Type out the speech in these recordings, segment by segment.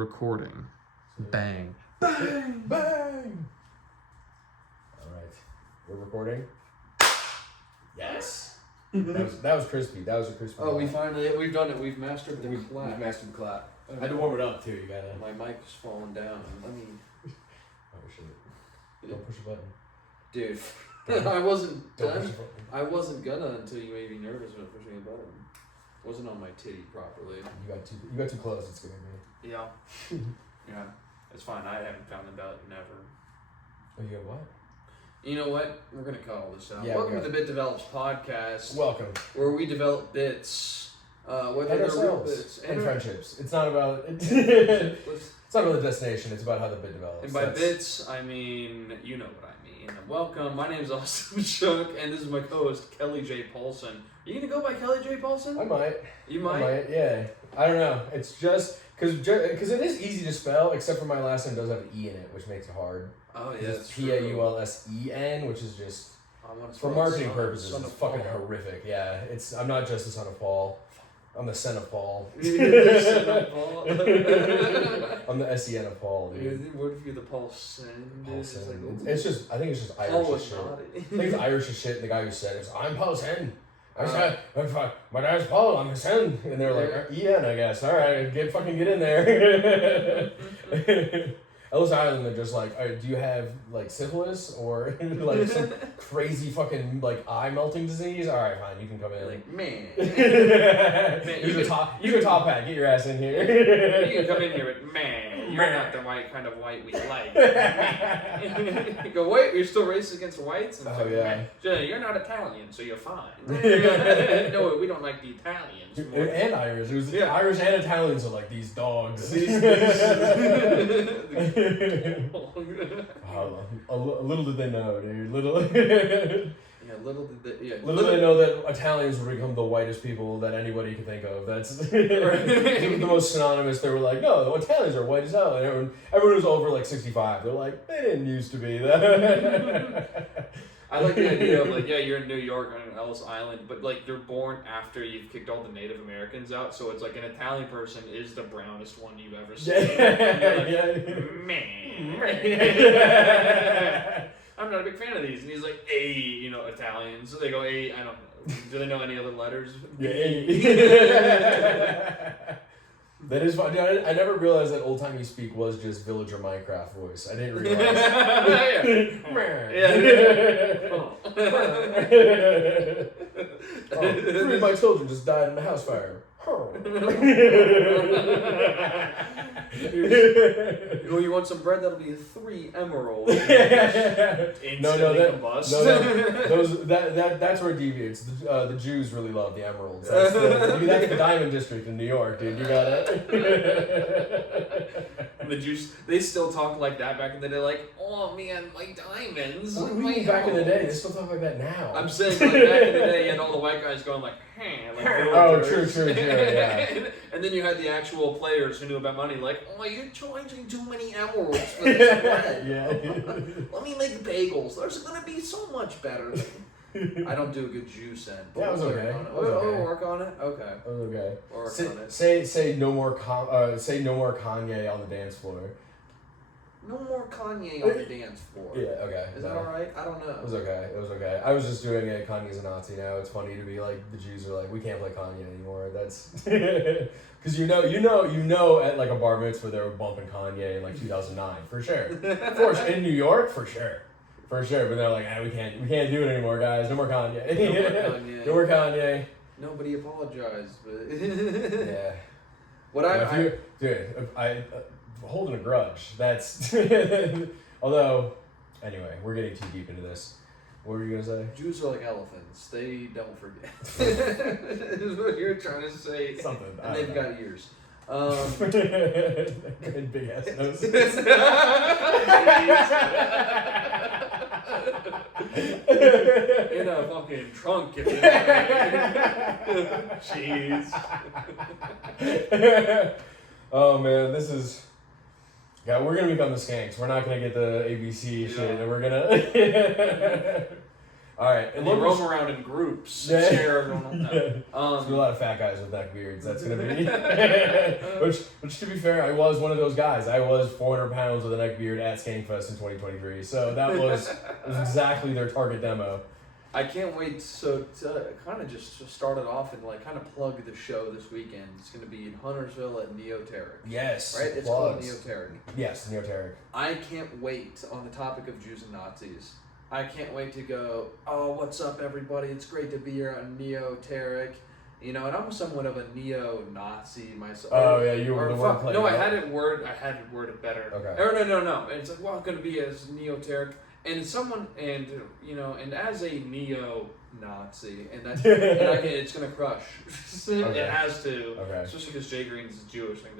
recording. Bang. Bang! Bang! Alright. We're recording? Yes! that was crispy. That was a crispy. Oh, we've done it. We've mastered the clap. We've mastered the clap. I had to warm it up too, you gotta. My mic's falling down. Let me. Oh shit. Don't push a button. Dude. I wasn't Don't done. push a button. I wasn't gonna until you made me nervous about pushing a button. Wasn't on my titty properly. You got too close, it's gonna be. Yeah. Yeah. It's fine. I haven't found the button never. Oh, you got what? You know what? We're gonna cut all this out. Yeah, Welcome to the Bit Develops podcast, Welcome. where we develop bits, whether And they're real ourselves. bits And friendships. It's not about it's Let's- not about the destination, it's about how the bit develops. And by bits, I mean, you know what I mean. Welcome, my name is Austin Chuck, and this is my co-host, Kelly J. Paulson. Are you gonna go by Kelly J. Paulson? I might. You might? I might, yeah. I don't know. It's just, because it is easy to spell, except for my last name does have an E in it, which makes it hard. Oh, yeah, It's Paulsen, which is just, for marketing purposes, it's fucking horrific. Yeah, I'm not just the son of Paul. I'm the son of Paul. Son of Paul. I'm the S-E-N of Paul, dude. What if you're the Paulson? Paulsen. It's just, I think it's just Irish Paul as was shit. naughty. I think it's Irish as shit, and the guy who said it is, I'm Paulsen. My dad's Paul, I'm his son. And they're like, E-N, I guess. Alright, get in there. Ellis Island, they're just like, do you have, like, syphilis? Or, like, some crazy fucking, like, eye melting disease? Alright, fine, you can come in. Like, man. You can top hat, get your ass in here. You can come in here, but man, you're not the white kind of white we like. You go, wait, you're still racist against whites? And Oh, yeah. You're not Italian, so you're fine. No, we don't like the Italians. And Irish. It was Irish and Italians are like these dogs. A little did they know, dude. Little did they know that Italians would become the whitest people that anybody could think of. That's the most synonymous. They were like, no, the Italians are white as hell. And everyone was over like 65. They're like, they didn't used to be that. I like the idea of like, yeah, you're in New York on Ellis Island, but like you're born after you've kicked all the Native Americans out, so it's like an Italian person is the brownest one you've ever seen. Man. I'm not a big fan of these. And he's like, Italian. So they go, I don't know. Do they know any other letters? That is fun. Dude, I never realized that Old Timey Speak was just Villager Minecraft voice. I didn't realize. Three of my children just died in a house fire. Oh, you want some bread? That'll be 3 emeralds. That's where it deviates. The Jews really love the emeralds. That's the Diamond District in New York, dude. You got it. The Jews, they still talk like that back in the day, like, oh man, my diamonds. Back in the day, they still talk like that now. I'm saying, like, back in the day, you had all the white guys going like, hey, like, oh, true, yeah. And then you had the actual players who knew about money, like, oh, you're charging too many emeralds for this bread. Let me make bagels. There's gonna be so much better. I don't do a good Jew scent. Yeah, it was okay. Work on it? Okay. It was okay. Work on it. Say no more Kanye on the dance floor. No more Kanye on the dance floor. Yeah, okay. Is that alright? I don't know. It was okay. I was just doing it. Kanye's a Nazi now. It's funny to be like, the Jews are like, we can't play Kanye anymore. That's because you know at like a bar mitzvah they were bumping Kanye in like 2009 for sure. Of course, in New York for sure. But they're like, we can't do it anymore, guys. No more Kanye. No more Kanye. Nobody apologized, but yeah. I holding a grudge. That's although, anyway, we're getting too deep into this. What were you gonna say? Jews are like elephants; they don't forget. Is what you're trying to say. Something. And they've got ears. And big ass noses. In a fucking trunk, if you know. Jeez. Oh man, this is. Yeah, we're gonna become the Skanks. We're not gonna get the ABC shit, and we're gonna. All right, And they roam around in groups and share everyone. There's gonna be a lot of fat guys with neck beards. That's gonna be, which to be fair, I was one of those guys. I was 400 pounds with a neck beard at Skankfest in 2023. So that was exactly their target demo. I can't wait. So to kind of just start it off and like kind of plug the show this weekend. It's going to be in Huntersville at Neoteric. Yes, right. It's called Neoteric. Yes, Neoteric. I can't wait. On the topic of Jews and Nazis, I can't wait to go. Oh, what's up, everybody? It's great to be here on Neoteric. You know, and I'm somewhat of a neo-Nazi myself. Oh yeah, you were the one playing. No, I had it worded better. Okay. Or no. And it's like, well, I'm going to be as Neoteric. And someone, and you know, and as a neo-Nazi, and that's, it's gonna crush. Okay. It has to, okay. Especially because Jay Green's Jewish. Like,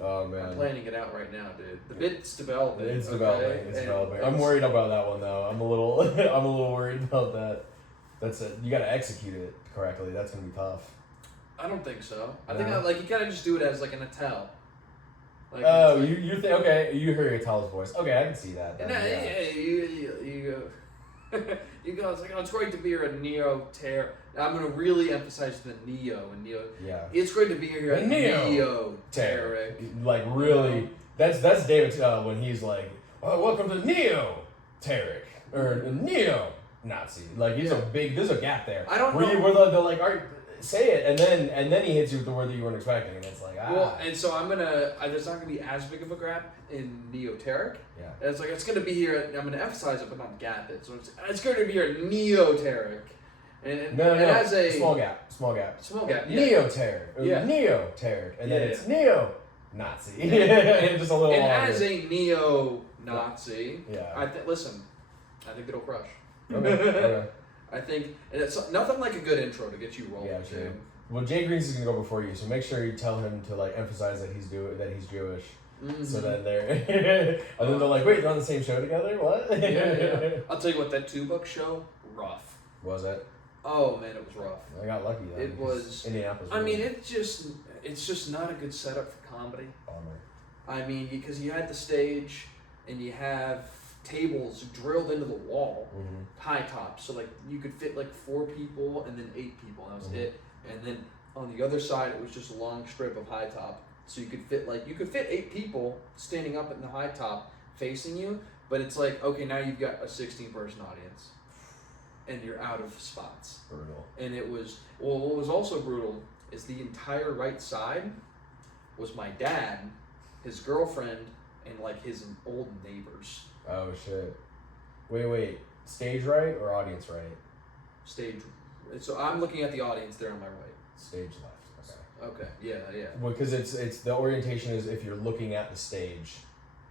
oh man, I'm planning it out right now, dude. The bit's developing. It's developing. It's developing. I'm worried about that one though. I'm a little worried about that. That's it. You gotta execute it correctly. That's gonna be tough. I don't think so. I No? think you gotta just do it as like an Attell. Like, oh, you think okay? You hear Attell's voice. Okay, I can see that. And Then, you go. You go. It's like, oh, it's great to be here at Neo-Terror. I'm gonna really emphasize the Neo and Neo. Yeah. It's great to be here at Neo-Terror. Like really, that's David when he's like, oh, welcome to Neo-Terror or Neo-Nazi. Like there's a gap there. I don't know. Where they're like, all right, say it, and then he hits you with the word that you weren't expecting, and it's like, Well, and so there's not gonna be as big of a gap in Neoteric. Yeah. And it's like it's gonna be here. I'm gonna emphasize it, but not gap it. So it's going to be here at Neoteric. And as a small gap. Yeah. Neo-Terror. Yeah. Neo-Terror, and then Yeah. it's Neo-Nazi. And just a little. And longer. as a neo-Nazi, Yeah. I think it'll crush. Okay. I think and it's nothing like a good intro to get you rolling. Yeah, too. Well, Jay Greens is gonna go before you, so make sure you tell him to like emphasize that he's Jewish. Mm-hmm. So then they're and then they're like, wait, they're on the same show together? What? yeah. I'll tell you what, that $2 show, rough. Was it? Oh man, it was rough. I got lucky though. It was Indianapolis. I mean, it's just not a good setup for comedy. Bummer. I mean, because you had the stage and you have tables drilled into the wall, Mm-hmm. high tops, so like you could fit like 4 people and then 8 people. That was Mhm. it. And then on the other side, it was just a long strip of high top, so you could fit 8 people standing up in the high top facing you. But it's like, okay, now you've got a 16-person audience, and you're out of spots. Brutal. And it was what was also brutal is the entire right side was my dad, his girlfriend, and like his old neighbors. Oh shit. Wait. Stage right or audience right? Stage. So I'm looking at the audience there on my right. Stage left. Okay. Okay. Yeah. Well, because it's the orientation is if you're looking at the stage,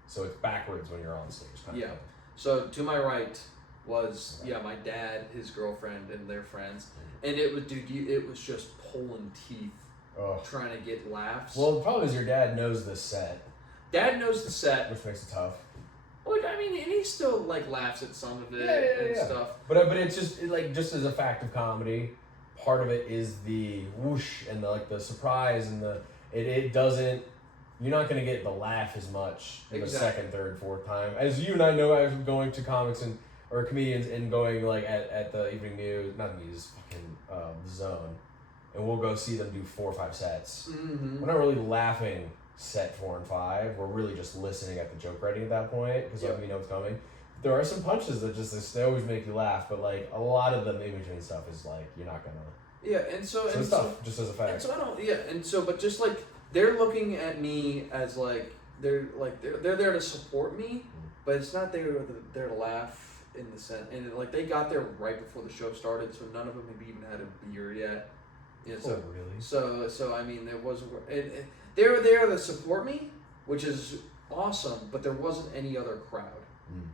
so it's backwards when you're on stage. Kind Yeah. Of. So to my right was my dad, his girlfriend, and their friends, and it was it was just pulling teeth Oh. trying to get laughs. Well, the problem is your dad knows the set, Dad knows the set. which makes it tough. Which, I mean, and he still like laughs at some of it and stuff. But it's just just as a fact of comedy, part of it is the whoosh and the surprise and it doesn't. You're not gonna get the laugh as much in the second, third, fourth time as you and I know. I was going to comics or comedians and going like at the evening news, not the news, fucking the Zone, and we'll go see them do 4 or 5 sets. Mm-hmm. We're not really laughing. Set 4 and 5, we're really just listening at the joke writing at that point because we know it's coming. There are some punches that they always make you laugh, but like a lot of the in between stuff is like you're not gonna. Yeah, and so it's tough, just as a fact. And so I don't. Yeah, and so but just like they're looking at me as like they're there to support me, but it's not there to laugh in the sense. And like they got there right before the show started, so none of them have even had a beer yet. Yeah, so really? So I mean there wasn't. They were there to support me, which is awesome, but there wasn't any other crowd.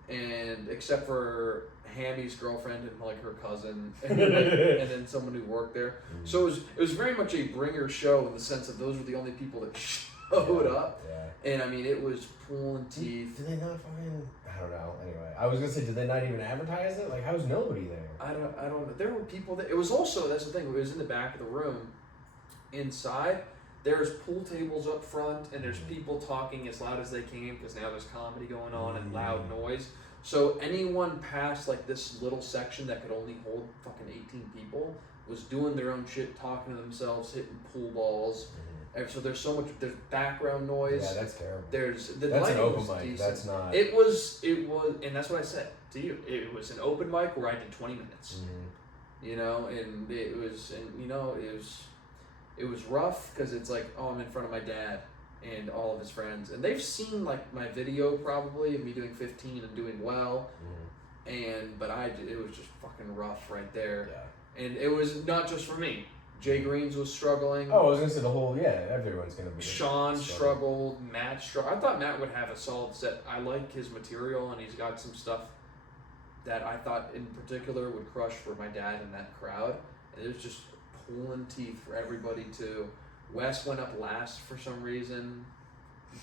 And except for Hammy's girlfriend and like her cousin and then someone who worked there. So it was very much a bringer show in the sense that those were the only people that showed up. Yeah. And I mean it was pulling teeth. Did they not fucking I don't know. Anyway, I was gonna say, did they not even advertise it? Like how's nobody there? I don't know. There were people that it was also that's the thing, it was in the back of the room. Inside there's pool tables up front, and there's people talking as loud as they can because now there's comedy going on and loud noise. So anyone past like this little section that could only hold fucking 18 people was doing their own shit, talking to themselves, hitting pool balls. And so there's so much, there's background noise. Yeah, that's terrible. That's an open mic. That's not. It was, and that's what I said to you. It was an open mic where I did 20 minutes. You know, and it was rough because it's like, oh, I'm in front of my dad and all of his friends, and they've seen like my video probably of me doing 15 and doing well, but it was just fucking rough right there. Yeah. And it was not just for me. Jay Greens was struggling. Oh, I was gonna say everyone's gonna be. Sean struggled. Matt struggled. I thought Matt would have a solid set. I like his material, and he's got some stuff that I thought in particular would crush for my dad and that crowd. And it was just pulling teeth for everybody too. Wes went up last for some reason.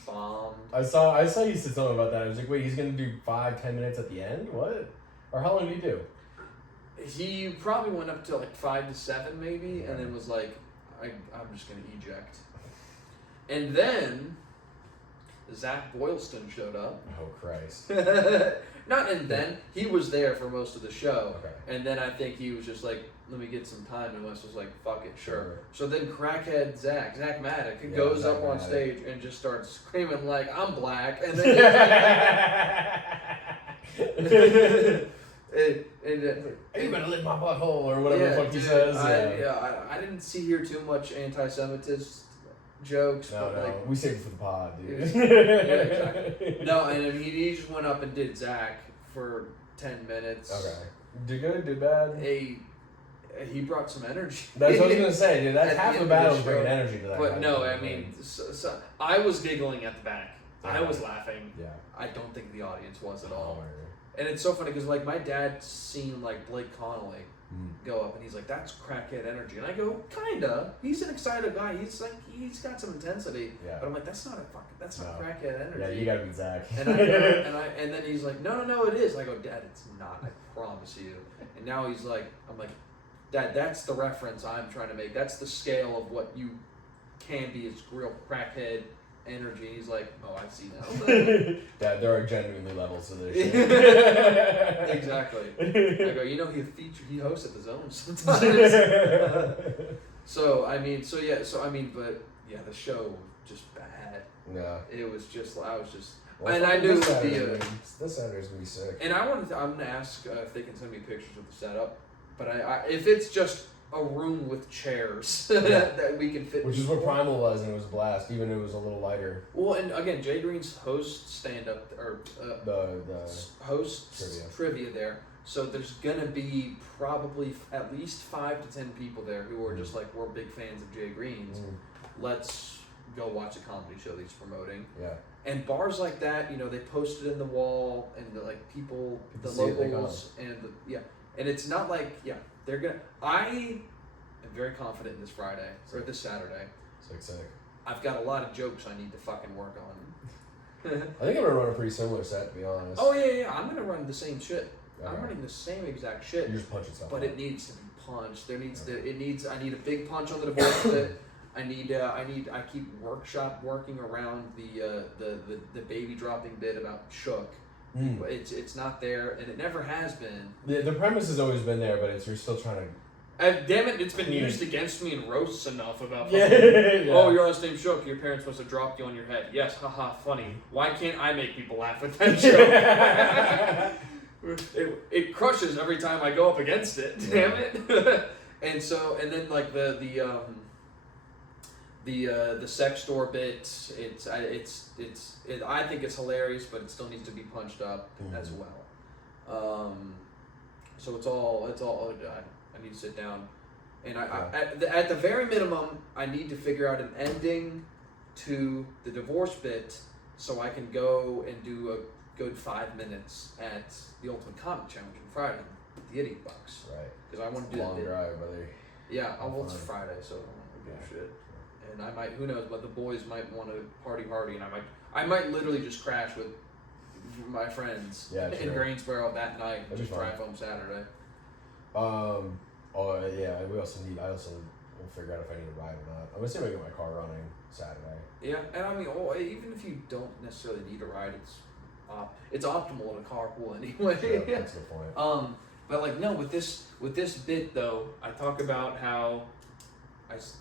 Bombed. I saw you said something about that. I was like, wait, he's gonna do 5-10 minutes at the end? What? Or how long did he do? He probably went up to like 5 to 7 maybe, and then was like, I'm just gonna eject. And then Zach Boylston showed up. Oh Christ. And then he was there for most of the show. Okay. And then I think he was just like, let me get some time, and Wes was like, fuck it, sure. So then crackhead Zach Maddock, goes up on stage and just starts screaming like, I'm black, and then you better lick my butthole or whatever the fuck he says. I didn't see here too much anti-Semitism jokes. No, but like, we saved it for the pod, dude. Exactly. No, and I mean, he just went up and did Zach for 10 minutes. Okay. Did good, did bad? He brought some energy. That's what I was gonna say, dude. That's half the battle is show. bringing energy to that. But no, I mean, I was giggling at the back. I was laughing. Yeah. I don't think the audience was at Oh, all. And it's so funny because like my dad's seen like Blake Connolly go up and he's like, that's crackhead energy, and I go, kinda. He's an excited guy. He's got some intensity. Yeah. But I'm like, that's not crackhead energy. Yeah, you gotta be Zach. And and then he's like, no, it is. I go, Dad, it's not. I promise you. And now he's like, I'm like, Dad, that's the reference I'm trying to make. That's the scale of what you can be is real crackhead energy. And he's like, oh, I see now. Yeah, there are genuinely levels to this shit. Exactly. I go, he hosts at the Zone sometimes. But the show was just bad. Yeah. It was just, I was just, well, and I knew this Saturday's gonna be sick. And I'm gonna ask if they can send me pictures of the setup, but if it's just a room with chairs that we can fit. Which is what Primal was, and it was a blast, even if it was a little lighter. Well, and again, Jay Green's hosts stand-up, or the hosts trivia there. So there's gonna be probably at least 5 to 10 people there who are just like, we're big fans of Jay Green's. Let's go watch a comedy show that he's promoting. Yeah. And bars like that, they post it in the wall, and people the locals, and it's not like, they're gonna. I am very confident in this Friday or this Saturday. Sick. I've got a lot of jokes I need to fucking work on. I think I'm gonna run a pretty similar set, to be honest. Oh yeah. I'm gonna run the same shit. Okay. I'm running the same exact shit. You're just punching stuff. But it needs to be punched. I need a big punch on the divorce bit. I keep working around the baby dropping bit about Shook. It's not there, and it never has been. The premise has always been there, but you're still trying to. Damn it! It's been used against me in roasts enough about. Yeah. Oh, your last name's Shook. Your parents must have dropped you on your head. Yes, haha, funny. Why can't I make people laugh with that joke? It crushes every time I go up against it. Damn it! and then like the sex store bit, I think it's hilarious, but it still needs to be punched up as well. So it's all. Oh God, I need to sit down, and at the very minimum, I need to figure out an ending to the divorce bit, so I can go and do a good 5 minutes at the Ultimate Comic Challenge on Friday, with the Idiot Bucks. Right. Because I want to do long drive, brother. Yeah, it's Friday, so I don't want to do shit. And I might, who knows, but the boys might want to party, and I might literally just crash with my friends in Greensboro that night and just drive home Saturday. Oh yeah, I also I'll figure out if I need to ride or not. I'm assuming I get my car running Saturday. Yeah, and I mean, even if you don't necessarily need a ride, it's optimal in a carpool anyway. Sure, that's the point. But like no, with this bit though, I talk about how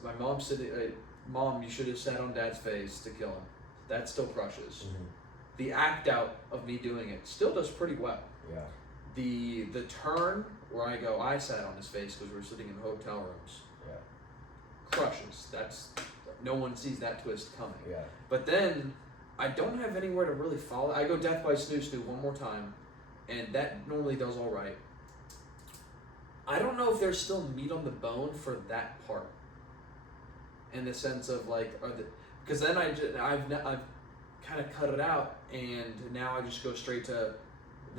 my mom said, "Mom, you should have sat on Dad's face to kill him." That still crushes. Mm-hmm. The act out of me doing it still does pretty well. Yeah. The turn where I sat on his face because we were sitting in hotel rooms. Yeah. Crushes. That's no one sees that twist coming. Yeah. But then I don't have anywhere to really follow. I go Death by Snoo Snoo one more time, and that normally does all right. I don't know if there's still meat on the bone for that part. In the sense of like, because then I've kind of cut it out, and now I just go straight to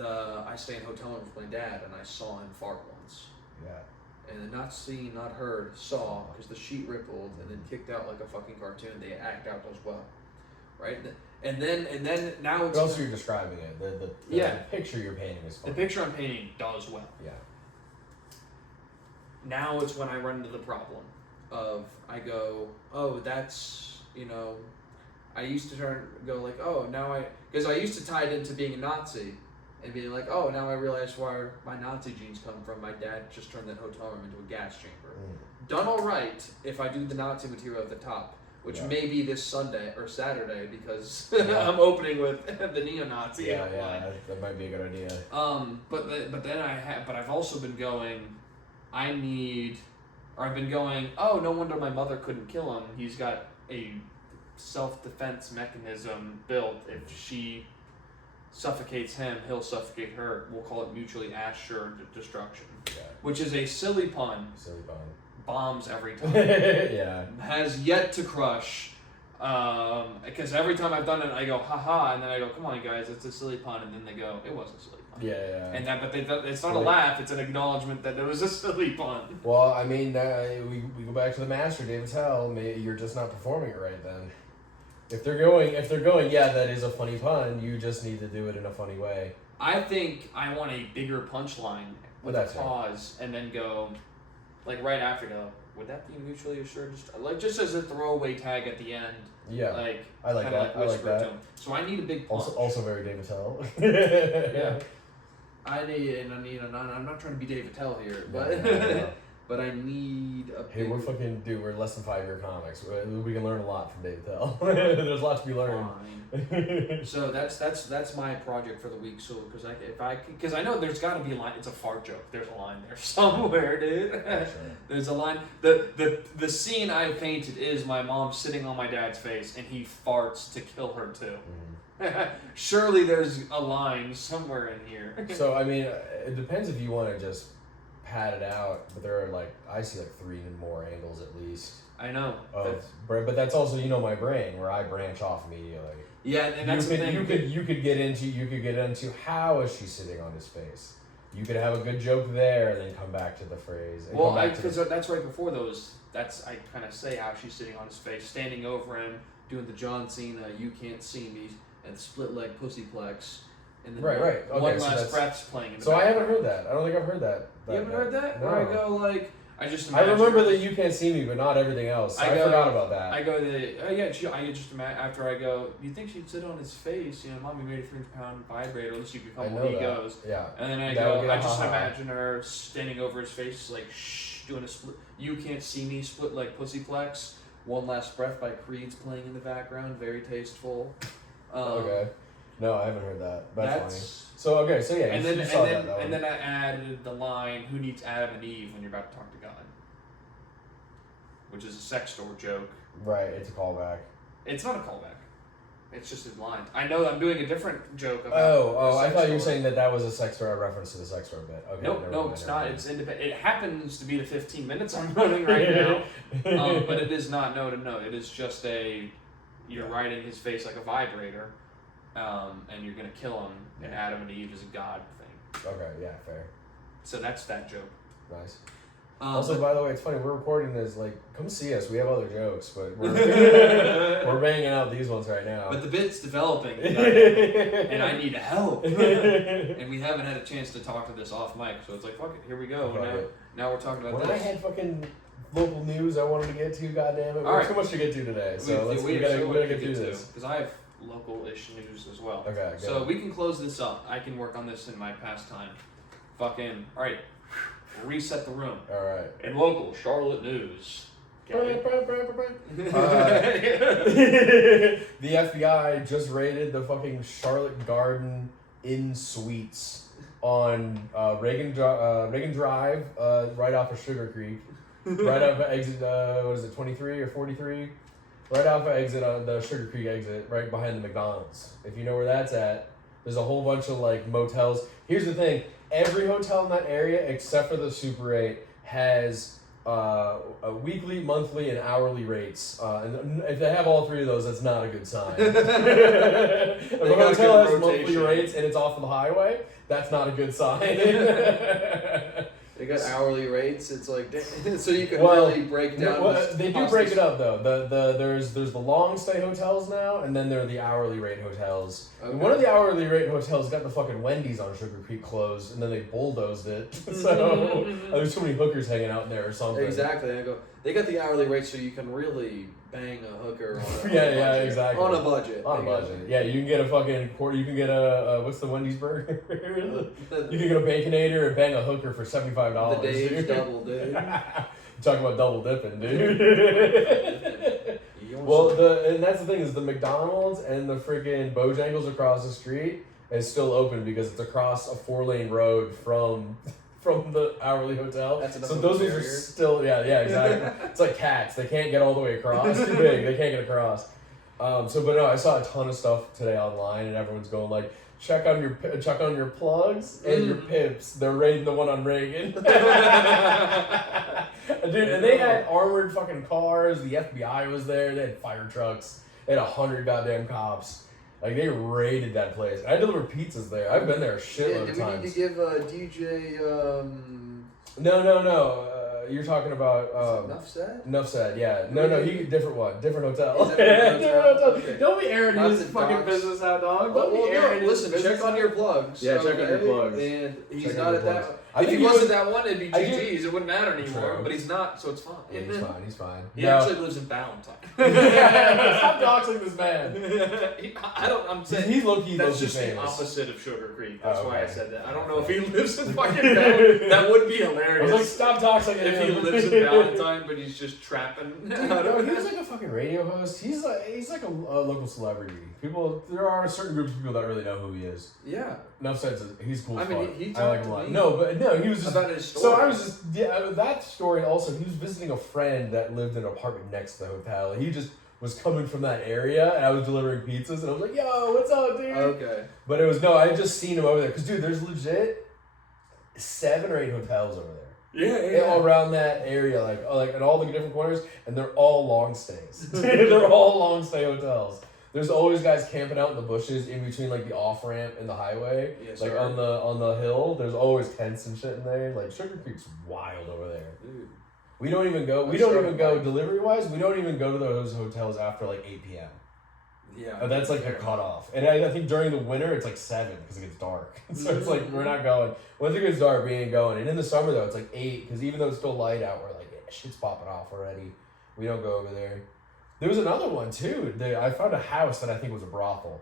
I stay in hotel rooms with my dad, and I saw him fart once. Yeah. And not seen, not heard, saw, because the sheet rippled and then kicked out like a fucking cartoon. They act out as well, right? And then now it's. But also, you're describing it. The picture you're painting is fun. The picture I'm painting does well. Yeah. Now it's when I run into the problem of I go, oh, that's I used to go like, oh, now because I used to tie it into being a Nazi. And being like, oh, now I realize where my Nazi genes come from. My dad just turned that hotel room into a gas chamber. Done all right if I do the Nazi material at the top, which may be this Sunday or Saturday because I'm opening with the neo-Nazi. Yeah, that might be a good idea. But I've also been going. I've been going. Oh, no wonder my mother couldn't kill him. He's got a self-defense mechanism built. If she suffocates him, he'll suffocate her. We'll call it mutually assured destruction. Yeah. Which is a silly pun. Silly pun. Bombs every time. Yeah. Has yet to crush. Because every time I've done it, I go, haha, and then I go, come on, guys, it's a silly pun. And then they go, it was a silly pun. Yeah. And it's not a laugh, it's an acknowledgement that it was a silly pun. Well, I mean, we go back to the master, David Tell. Maybe you're just not performing it right then. If they're going, yeah, that is a funny pun. You just need to do it in a funny way. I think I want a bigger punchline with a pause, and then go, like right after, go, would that be mutually assured? Just as a throwaway tag at the end. Yeah, like I like that. I like that. So I need a big punch. Also very David Tell. Yeah. I'm not trying to be David Tell here, but No. but I need a. Hey, we're less than 5-year comics. We can learn a lot from David Tell. There's a lot to be learned. So that's my project for the week. So because I know there's got to be a line. It's a fart joke. There's a line there somewhere, dude. Sure. There's a line. The scene I painted is my mom sitting on my dad's face, and he farts to kill her too. Mm-hmm. Surely there's a line somewhere in here. So I mean, it depends if you want to just pad it out, but there are I see 3 more angles at least. I know. But that's also my brain where I branch off immediately. Yeah, and that's the thing. You could get into how is she sitting on his face. You could have a good joke there, and then come back to the phrase. Well, because that's right before those. I kind of say how she's sitting on his face, standing over him, doing the John Cena "You Can't See Me" and split leg pussy-plex. And then right. Okay, one last breath's playing in the background. I haven't heard that. I don't think I've heard that. You haven't heard that? No. Where I go I remember that You Can't See Me, but not everything else. I forgot about that. I go I just imagine after I go, you think she'd sit on his face? Mommy made a 300-pound vibrator. Let's see become what he goes. Yeah. And then I just imagine her standing over his face, doing a split. You Can't See Me, split like Pussyplex. One Last Breath by Creed's playing in the background. Very tasteful. Okay. No, I haven't heard that. That's funny. So yeah, and you saw that. And then I added the line, "Who needs Adam and Eve when you're about to talk to God?" Which is a sex store joke. Right, it's a callback. It's not a callback. It's just a line. I know I'm doing a different joke about. I thought you were saying that was a sex store, a reference to the sex store bit. Okay. No, it's not. It's independent. It happens to be the 15 minutes I'm running right now, but it is not. No. It is just you're riding his face like a vibrator. And you're gonna kill him, and Adam and Eve is a god thing. Okay, yeah, fair. So that's that joke. Nice. Also, by the way, it's funny, we're recording this, come see us, we have other jokes, but we're banging out these ones right now. But the bit's developing, and I need help. And we haven't had a chance to talk to this off mic, so it's fuck it, here we go. Now we're talking about when this. I had fucking local news I wanted to get to. God damn it, we All have right. too much to get to today. So we gotta get through this. Because I have local-ish news as well. Okay. Good. So we can close this up. I can work on this in my pastime. Fucking all right. Reset the room. All right. In local Charlotte news. The FBI just raided the fucking Charlotte Garden Inn Suites on Reagan Drive, right off of Sugar Creek, right off of exit. What is it, 23 or 43? Right off of exit on the Sugar Creek exit, right behind the McDonald's. If you know where that's at, there's a whole bunch of like motels. Here's the thing: every hotel in that area, except for the Super 8, has a weekly, monthly, and hourly rates. And if they have all three of those, that's not a good sign. If a hotel has monthly rates and it's off of the highway, that's not a good sign. They got hourly rates. It's like so you can Well, really break down. They do break it up though. There's the long stay hotels now, and then there are the hourly rate hotels. Okay. And one of the hourly rate hotels got the fucking Wendy's on Sugar Creek closed, and then they bulldozed it. So there's too many hookers hanging out in there or something. Exactly. I go. They got the hourly rate, so you can really bang a hooker on a Yeah, budget. exactly. On a budget. On a budget. Yeah, you can get a fucking you can get a what's the Wendy's burger? You can get a Baconator and bang a hooker for $75. The Dave's double, dude. Talking about double dipping, dude. Well, and that's the thing is the McDonald's and the freaking Bojangles across the street is still open because it's across a 4-lane road from the hourly hotel. That's enough so of those a things are barrier. still exactly. It's like cats; they can't get all the way across. Too big, they can't get across. But no, I saw a ton of stuff today online, and everyone's going like, check on your plugs and your pips. They're raiding the one on Reagan. Dude, and they had armored fucking cars. The FBI was there. They had fire trucks. They had 100 goddamn cops. Like, they raided that place. I delivered pizzas there. I've been there a shitload of Do we times. need to give DJ No. You're talking about Enough Said? Enough Said, yeah. No, different one, different hotel. Is that different hotel? Okay. Don't be airing Not his to fucking dox. business out, dog. Well, Don't be airing his listen, business check on out. your plugs. Yeah, check on your plugs. And he's Check on not your at that. plugs. I If think he he wasn't was- that one, it'd be I do- GG's. It wouldn't matter anymore. True. But he's not, so it's fine. Yeah, he's fine. He No. actually lives in Valentine. Stop doxing this man. I'm saying He's low-key that's just famous. the opposite of Sugar Creek. That's Oh, why I okay. said that. I don't know if he lives in fucking Valentine. That would be I hilarious. was like, stop doxing if he him. lives in Valentine, but he's just trapping. No, he was like a fucking radio host. He's like a local celebrity. There are certain groups of people that really know who he is. Yeah. Enough said, he's cool. I as mean, fuck. he I talked like him to a lot. me No, he was just about his story. So I was just that story also. He was visiting a friend that lived in an apartment next to the hotel. He just was coming from that area, and I was delivering pizzas, and I was like, "Yo, what's up, dude?" Okay. But I had just seen him over there because, dude, there's legit 7 or 8 hotels over there. Yeah. All around that area, like at all the different corners, and they're all long stays. They're all long stay hotels. There's always guys camping out in the bushes in between like the off ramp and the highway, Yes, like sir. on the hill. There's always tents and shit in there. Like Sugar Creek's wild over there. Dude. We don't even go. Delivery wise. We don't even go to those hotels after like 8 p.m. Yeah. That's like a cutoff. And I think during the winter it's like 7 because it gets dark. So it's like we're not going. Once it gets dark, we ain't going. And in the summer though, it's like 8 because even though it's still light out, we're like, yeah, shit's popping off already. We don't go over there. There was another one too. I found a house that I think was a brothel.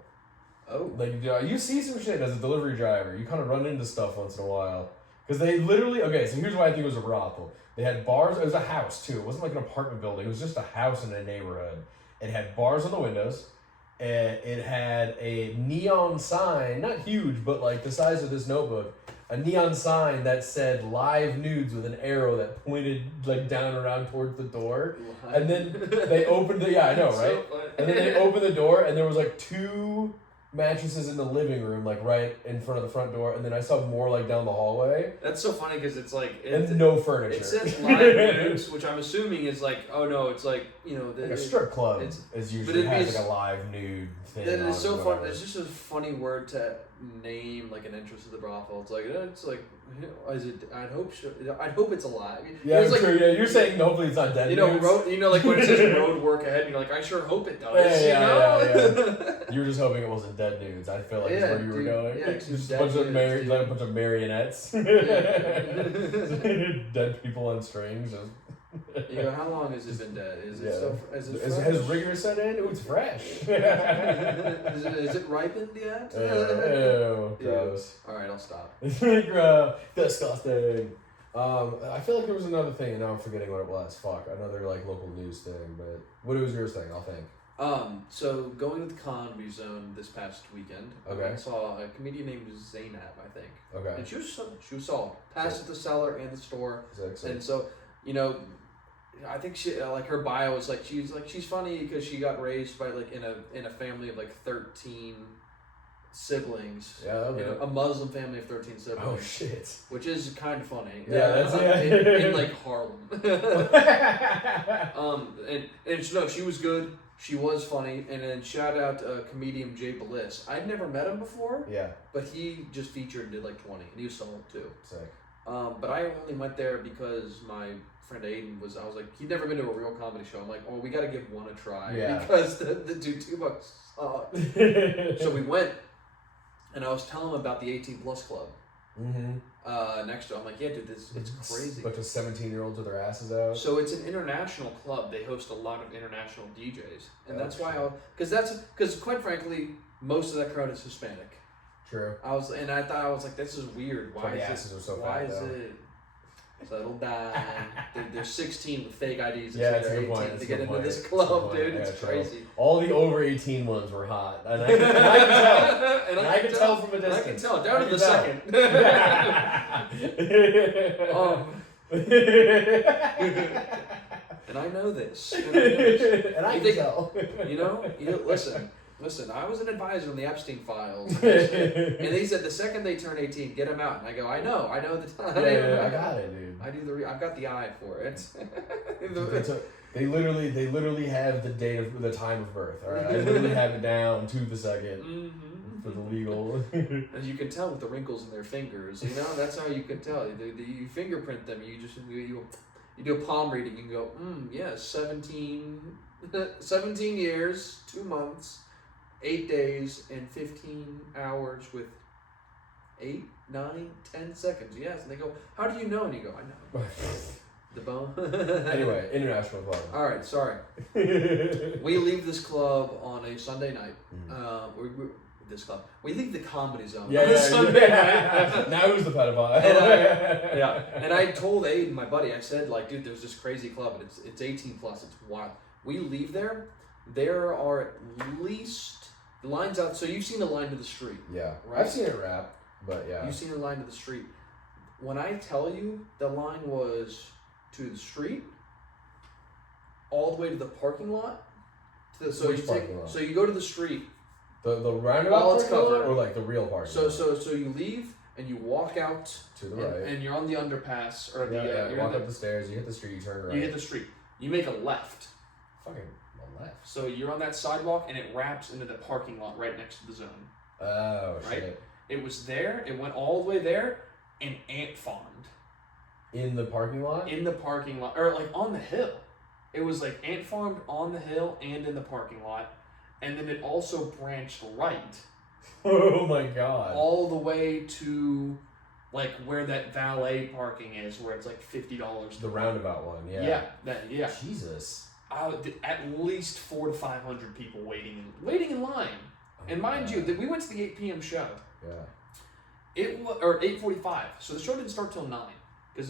Oh. Like you see some shit as a delivery driver. You kind of run into stuff once in a while. Because they literally, so here's why I think it was a brothel. They had bars. It was a house too. It wasn't like an apartment building. It was just a house in a neighborhood. It had bars on the windows. And it had a neon sign, not huge, but like the size of this notebook. A neon sign that said live nudes with an arrow that pointed like down around towards the door. And then they opened the, I know, right? And then they opened the door and there was like 2 mattresses in the living room, like right in front of the front door. And then I saw more like down the hallway. That's so funny because it's like And no furniture. it says live nudes, which I'm assuming is like, oh no, it's like Like a strip club it's- is but usually it'd be has like a live nude thing. That on is it so or fun. whatever. It's just a funny word to name like an entrance to the brothel. It's like is it? I'd hope it's alive. Yeah, it's like, true. Yeah, you're saying hopefully it's not dead. You know, nudes. like when it says road work ahead, and you're like, I sure hope it does. Yeah. You were just hoping it wasn't dead nudes. I feel like Yeah, that's where you were dude. going. Yeah, 'cause just dead a bunch of nudes, dude. marionettes. Dead people on strings. Just You go, how long has it been dead? Is it still? Is it has rigor set in? Ooh, it's fresh. is it ripened yet? Ew, gross. All right, I'll stop. Gross. Disgusting. I feel like there was another thing, and now I'm forgetting what it was. Fuck, another like local news thing. But what was yours thing? I'll think. So going to the Comedy Zone this past weekend, Okay. I saw a comedian named Zainab, I think. Okay. And she was solid. Passed at the cellar and the store. Exactly. And so, I think she like her bio was like she's funny because she got raised by like in a family of like 13 siblings. Yeah. Okay. A Muslim family of 13 siblings. Oh shit. Which is kind of funny. Yeah, that's in like Harlem. And she was good. She was funny, and then shout out comedian Jay Bliss. I'd never met him before, Yeah. but he just featured and did like 20, and he was solid too. Sick. But I only went there because my friend Aiden I was like, he'd never been to a real comedy show. I'm like, oh, we got to give one a try. Yeah. Because the dude $2 sucked. So we went, and I was telling him about the 18 Plus Club. Mm-hmm. Next to him, I'm like, yeah, dude, it's crazy. A bunch of 17-year-olds with their asses out. So it's an international club. They host a lot of international DJs, and that's why because quite frankly, most of that crowd is Hispanic. True. I thought this is weird. Why the is asses it? are so Why fat, is though. it? Settle down. They're 16 with fake IDs. Yeah, And that's a they're good 18 point. to get into this club, dude. It's crazy. All the over 18 ones were hot, and I can tell. and I can tell from a distance. I can tell down to the second. And I know this. And I can tell. Listen, I was an advisor on the Epstein files. And they said the second they turn 18, get them out. And I go, I know the time. Yeah, I got it, dude. I've got the eye for it. They literally have the time of birth. All right, I literally have it down to the second for the legal. As you can tell with the wrinkles in their fingers, that's how you can tell. You fingerprint them. You do a palm reading. You can go, yeah, 17 years, 2 months, 8 days, and 15 hours with 8, 9, 10 seconds. Yes, and they go, how do you know? And you go, I know. The bone. Anyway, international club. All right, sorry. We leave this club on a Sunday night. We leave the Comedy Zone on a Sunday night. Now who's the pedophile? And I told Aiden, my buddy, I said, like, dude, there's this crazy club, and it's 18 plus. It's wild. We leave there. There are at least the lines out. So you've seen the line to the street. Yeah, right? I've seen it rap, but yeah. You've seen the line to the street. When I tell you the line was to the street, all the way to the parking lot. So you go to the street. The roundabout all it's parking lot, covered. or like the real parking lot? So you leave and you walk out to the right, and you're on the underpass or you walk up the stairs. You hit the street. You turn right. You hit the street. You make a left. Fucking a left. So you're on that sidewalk and it wraps into the parking lot right next to the zone. Oh right? shit! It was there. It went all the way there, and ant farmed. In the parking lot? In the parking lot. Or like on the hill. It was like ant farmed on the hill and in the parking lot. And then it also branched right. Oh my god. All the way to like where that valet parking is, where it's like $50. The roundabout one, yeah. Yeah. Jesus. At least 400 to 500 people waiting in line. And mind you, we went to the 8 p.m. show. Yeah. It was, or 8:45. So the show didn't start till 9. Oh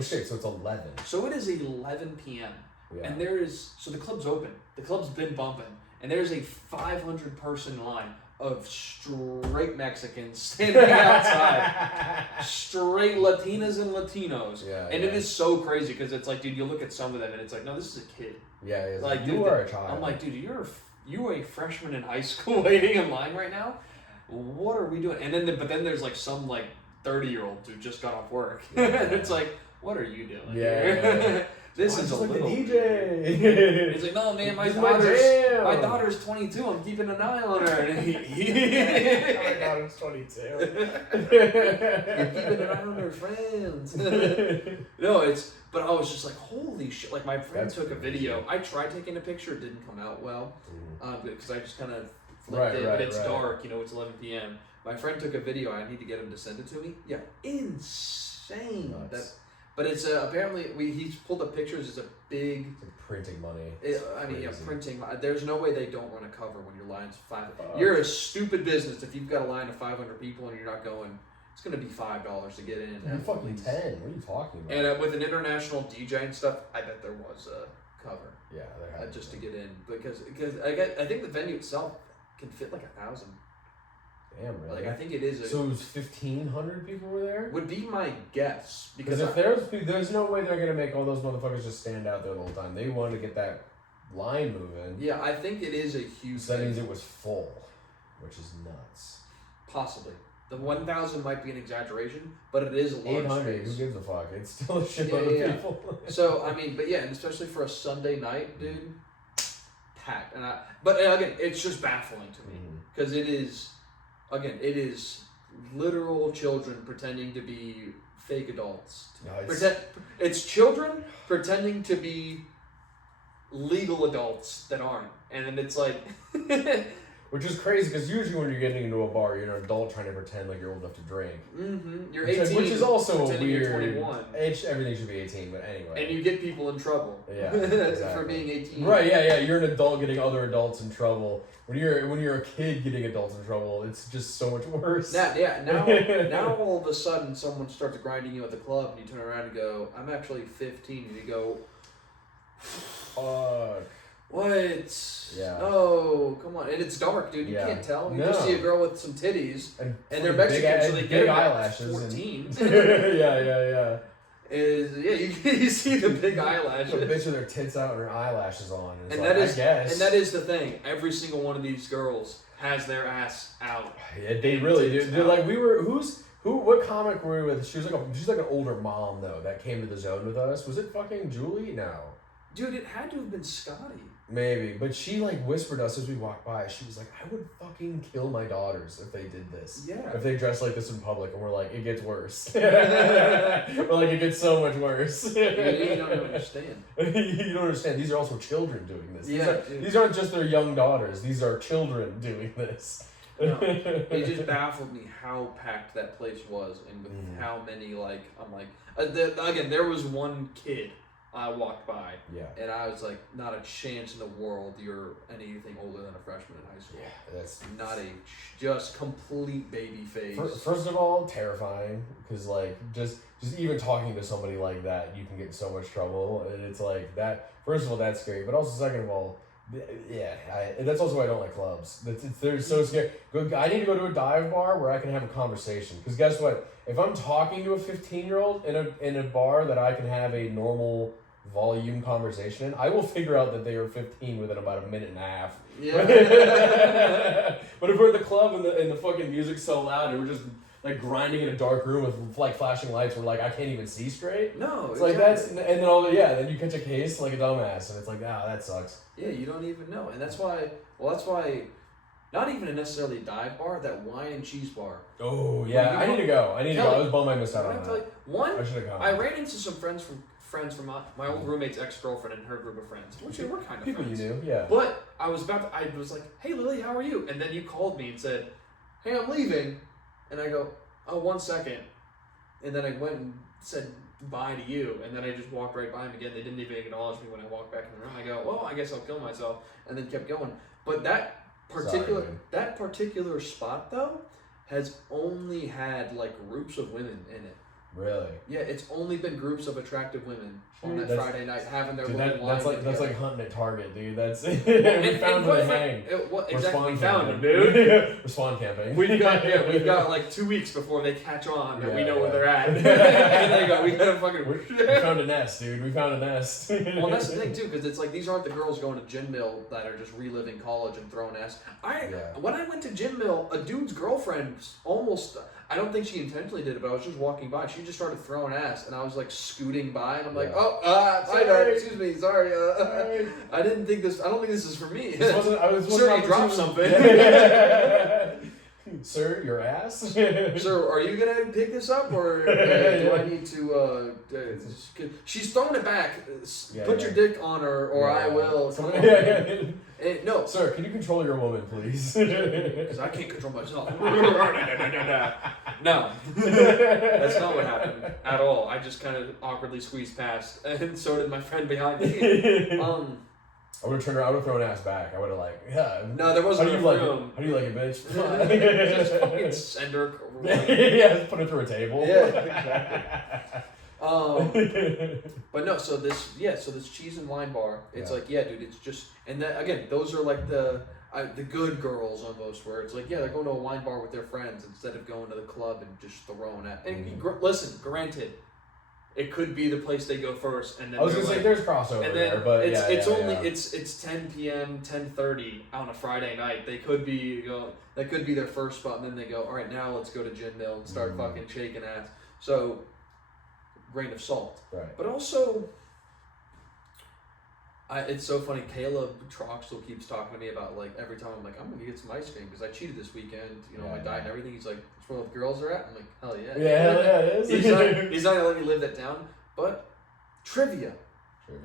shit, so it's 11. So it is 11 p.m. Yeah. And so the club's open. The club's been bumping. And there's a 500 person line of straight Mexicans standing outside. Straight Latinas and Latinos. Yeah. And it is so crazy because it's like, dude, you look at some of them and it's like, no, this is a kid. Yeah, it's like you dude, are a child. I'm like, dude, you are a freshman in high school waiting in line right now? What are we doing? And then but then there's like some like 30-year-olds who just got off work. Yeah. And it's like, what are you doing Yeah, here? yeah. This is a like little the DJ. He's like, no man, my jam. daughter's 22. I'm keeping an eye on her. And My daughter's 22. You're keeping an eye on her friends. No, but I was just like, holy shit! Like my friend took a video. I tried taking a picture. It didn't come out well because I just kind of flipped it. But it's dark. It's 11 p.m. My friend took a video. I need to get him to send it to me. Yeah, insane. But it's apparently he's pulled up pictures. It's a big. It's like printing money. Printing. There's no way they don't run a cover when your line's $5. You're a stupid business if you've got a line of 500 people and you're not going. It's gonna be $5 to get in. You're fucking 10. What are you talking about? And with an international DJ and stuff, I bet there was a cover. Yeah, there had just to get in because I think the venue itself can fit like 1,000. Damn, really? Like I think it is. So it was 1,500 people were there. Would be my guess Because if there's no way they're gonna make all those motherfuckers just stand out there the whole time. They wanted to get that line moving. Yeah, I think it is a huge. So that means it was full, which is nuts. Possibly. The 1,000 might be an exaggeration, but it is a large 800, space. who gives a fuck? It's still a shitload of people. So, I mean, but yeah, and especially for a Sunday night, dude, packed. But again, it's just baffling to me. Because it is literal children pretending to be fake adults. No, It's children pretending to be legal adults that aren't. And then it's like... Which is crazy because usually when you're getting into a bar, you're an adult trying to pretend like you're old enough to drink. Mm-hmm. You're 18. Which is also a weird. You're 21. Everything should be 18, but anyway. And you get people in trouble. Yeah, for being 18. Right? Yeah. You're an adult getting other adults in trouble. When you're a kid getting adults in trouble, it's just so much worse. Now all of a sudden someone starts grinding you at the club, and you turn around and go, "I'm actually 15," and you go, "Fuck." What? Yeah. Oh, come on. And it's dark, dude. You can't tell. You just see a girl with some titties. And they're Mexican, so they big get eyelashes. 14. Yeah. You see the big eyelashes. A bitch with her tits out and her eyelashes on. And that is the thing. Every single one of these girls has their ass out. Yeah, they really do. They're like, what comic were we with? She's like an older mom though that came to the zone with us. Was it fucking Julie? No. Dude, it had to have been Scotty. Maybe, but she like whispered us as we walked by. She was like, "I would fucking kill my daughters if they did this. Yeah. If they dressed like this in public." And we're like, "It gets worse." We're like, "It gets so much worse." You don't understand. You don't understand. These are also children doing this. Yeah. These aren't just their young daughters. These are children doing this. No, it just baffled me how packed that place was, and with how many again, there was one kid. I walked by, and I was like, not a chance in the world you're anything older than a freshman in high school. Yeah, that's not just complete baby face. First of all, terrifying, because like just even talking to somebody like that, you can get in so much trouble, and it's like that. First of all, that's scary, but also second of all, that's also why I don't like clubs. They're so scary. I need to go to a dive bar where I can have a conversation. Because guess what? If I'm talking to a 15-year-old in a bar that I can have a normal volume conversation in, I will figure out that they are 15 within about a minute and a half. Yeah. But if we're at the club and the fucking music's so loud and we're just like grinding in a dark room with like flashing lights, we're like, I can't even see straight. No, it's like that's and then you catch a case like a dumbass, and it's like, that sucks. Yeah, you don't even know, and that's why. Not even necessarily a dive bar, that wine and cheese bar. Oh yeah, I need to go. I was bummed I missed out on that. I should have gone. I ran into some friends from my old roommate's ex-girlfriend and her group of friends, which were kind of people friends. You knew, yeah. But I was like, "Hey Lily, how are you?" And then you called me and said, "Hey, I'm leaving," and I go, "Oh, 1 second," and then I went and said bye to you, and then I just walked right by him again. They didn't even acknowledge me when I walked back in the room. I go, "Well, I guess I'll kill myself," and then kept going. But that particular spot though has only had like groups of women in it. Really? Yeah, it's only been groups of attractive women on that Friday night having their little wine. That's like hunting at Target, dude. That's we found where they hang. Exactly, we found them, dude. We're spawn camping. We've got like 2 weeks before they catch on that we know where they're at. And they go, we gotta fucking. We found a nest, dude. We found a nest. Well, that's the thing too, because it's like these aren't the girls going to Gin Mill that are just reliving college and throwing ass. When I went to Gin Mill, a dude's girlfriend almost. I don't think she intentionally did it, but I was just walking by. She just started throwing ass, and I was like scooting by, and I'm like, sorry, excuse me, sorry. I don't think this is for me. I was sure you dropped something. Sir, your ass? Sir, are you gonna pick this up, or do I need to? She's throwing it back. Put your dick on her, or I will. No, sir, can you control your woman, please? Because I can't control myself. No, that's not what happened at all. I just kind of awkwardly squeezed past, and so did my friend behind me. I would have turned around, I would have thrown ass back. I would have like, yeah. No, there wasn't enough room. How do you like it, bitch? Just fucking send her. Yeah, just put it through a table. Yeah, exactly. But no, so this cheese and wine bar, it's like, yeah, dude, it's just, and that again, those are like the good girls almost, where it's like, yeah, they're going to a wine bar with their friends instead of going to the club and just throwing at. And listen, granted, it could be the place they go first, and then I was gonna say there's crossover and then there, but it's it's 10 p.m. 10:30 on a Friday night. They could be that could be their first spot, and then they go, all right, now let's go to Gin Mill and start fucking shaking ass. So, grain of salt, right? But also, it's so funny. Caleb Troxel keeps talking to me about, like, every time I'm like, I'm gonna get some ice cream because I cheated this weekend, my diet and everything. He's like, it's where the girls are at. I'm like, hell yeah. Yeah, hell yeah, it is. He's not gonna let me live that down. But trivia.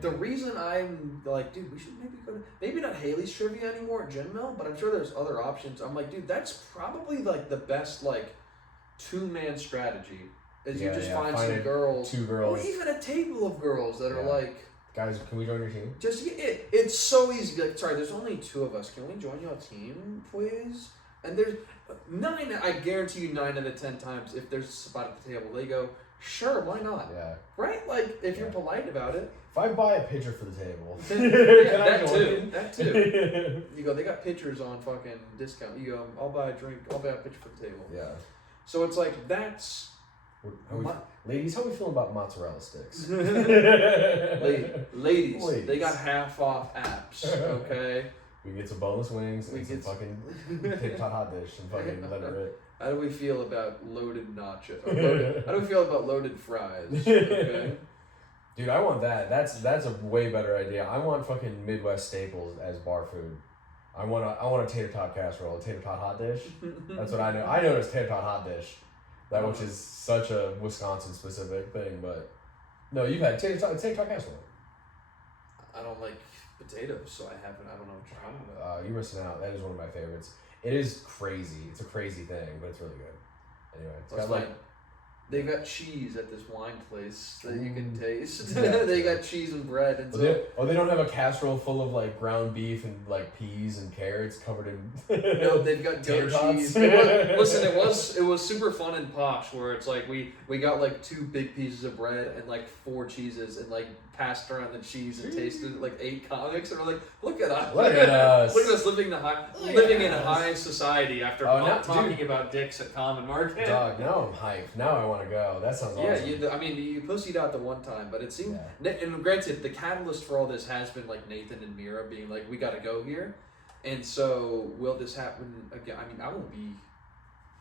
The reason I'm like, dude, we should maybe go to, maybe not Haley's Trivia anymore at Gin Mill, but I'm sure there's other options. I'm like, dude, that's probably like the best like 2-man strategy. Is you just find some girls, 2 girls, or even a table of girls that are like, guys, can we join your team? Just it's so easy. Like, sorry, there's only 2 of us. Can we join your team, please? And there's 9. I guarantee you, 9 out of 10 times, if there's a spot at the table, they go, sure, why not? Yeah. Right? Like, if you're polite about it. If I buy a pitcher for the table, that too. You go, they got pitchers on fucking discount. You go, I'll buy a drink. I'll buy a pitcher for the table. Yeah. So it's like that's. Ladies, how we feeling about mozzarella sticks? Ladies, they got half off apps. Okay. We get some boneless wings and some fucking TikTok hot dish and fucking let it rip. How do we feel about loaded nachos? How do we feel about loaded fries? Okay. Dude, I want that. That's a way better idea. I want fucking Midwest staples as bar food. I want a tater tot casserole, a tater tot hot dish. That's what I know. I know it's tater tot hot dish, which is such a Wisconsin specific thing. But no, you've had tater tot casserole. I don't like potatoes, so I haven't. I don't know what you're talking about. You're missing out. That is one of my favorites. It is crazy. It's a crazy thing, but it's really good. Anyway, it's got like. They've got cheese at this wine place that you can taste. They got cheese and bread. And they don't have a casserole full of like ground beef and like peas and carrots covered in. No, they've got goat cheese. It was super fun and posh. Where it's like we got like 2 big pieces of bread and like 4 cheeses and like passed around the cheese and tasted like 8 comics and we're like, look at us, look at us living in a high society after talking about dicks at Common Market. Dog, now I'm hyped. Now I want to go. That sounds awesome. Yeah, you pussied out the one time, but it seemed. Yeah. And granted, the catalyst for all this has been like Nathan and Mira being like, we got to go here, and so will this happen again? I mean, I won't be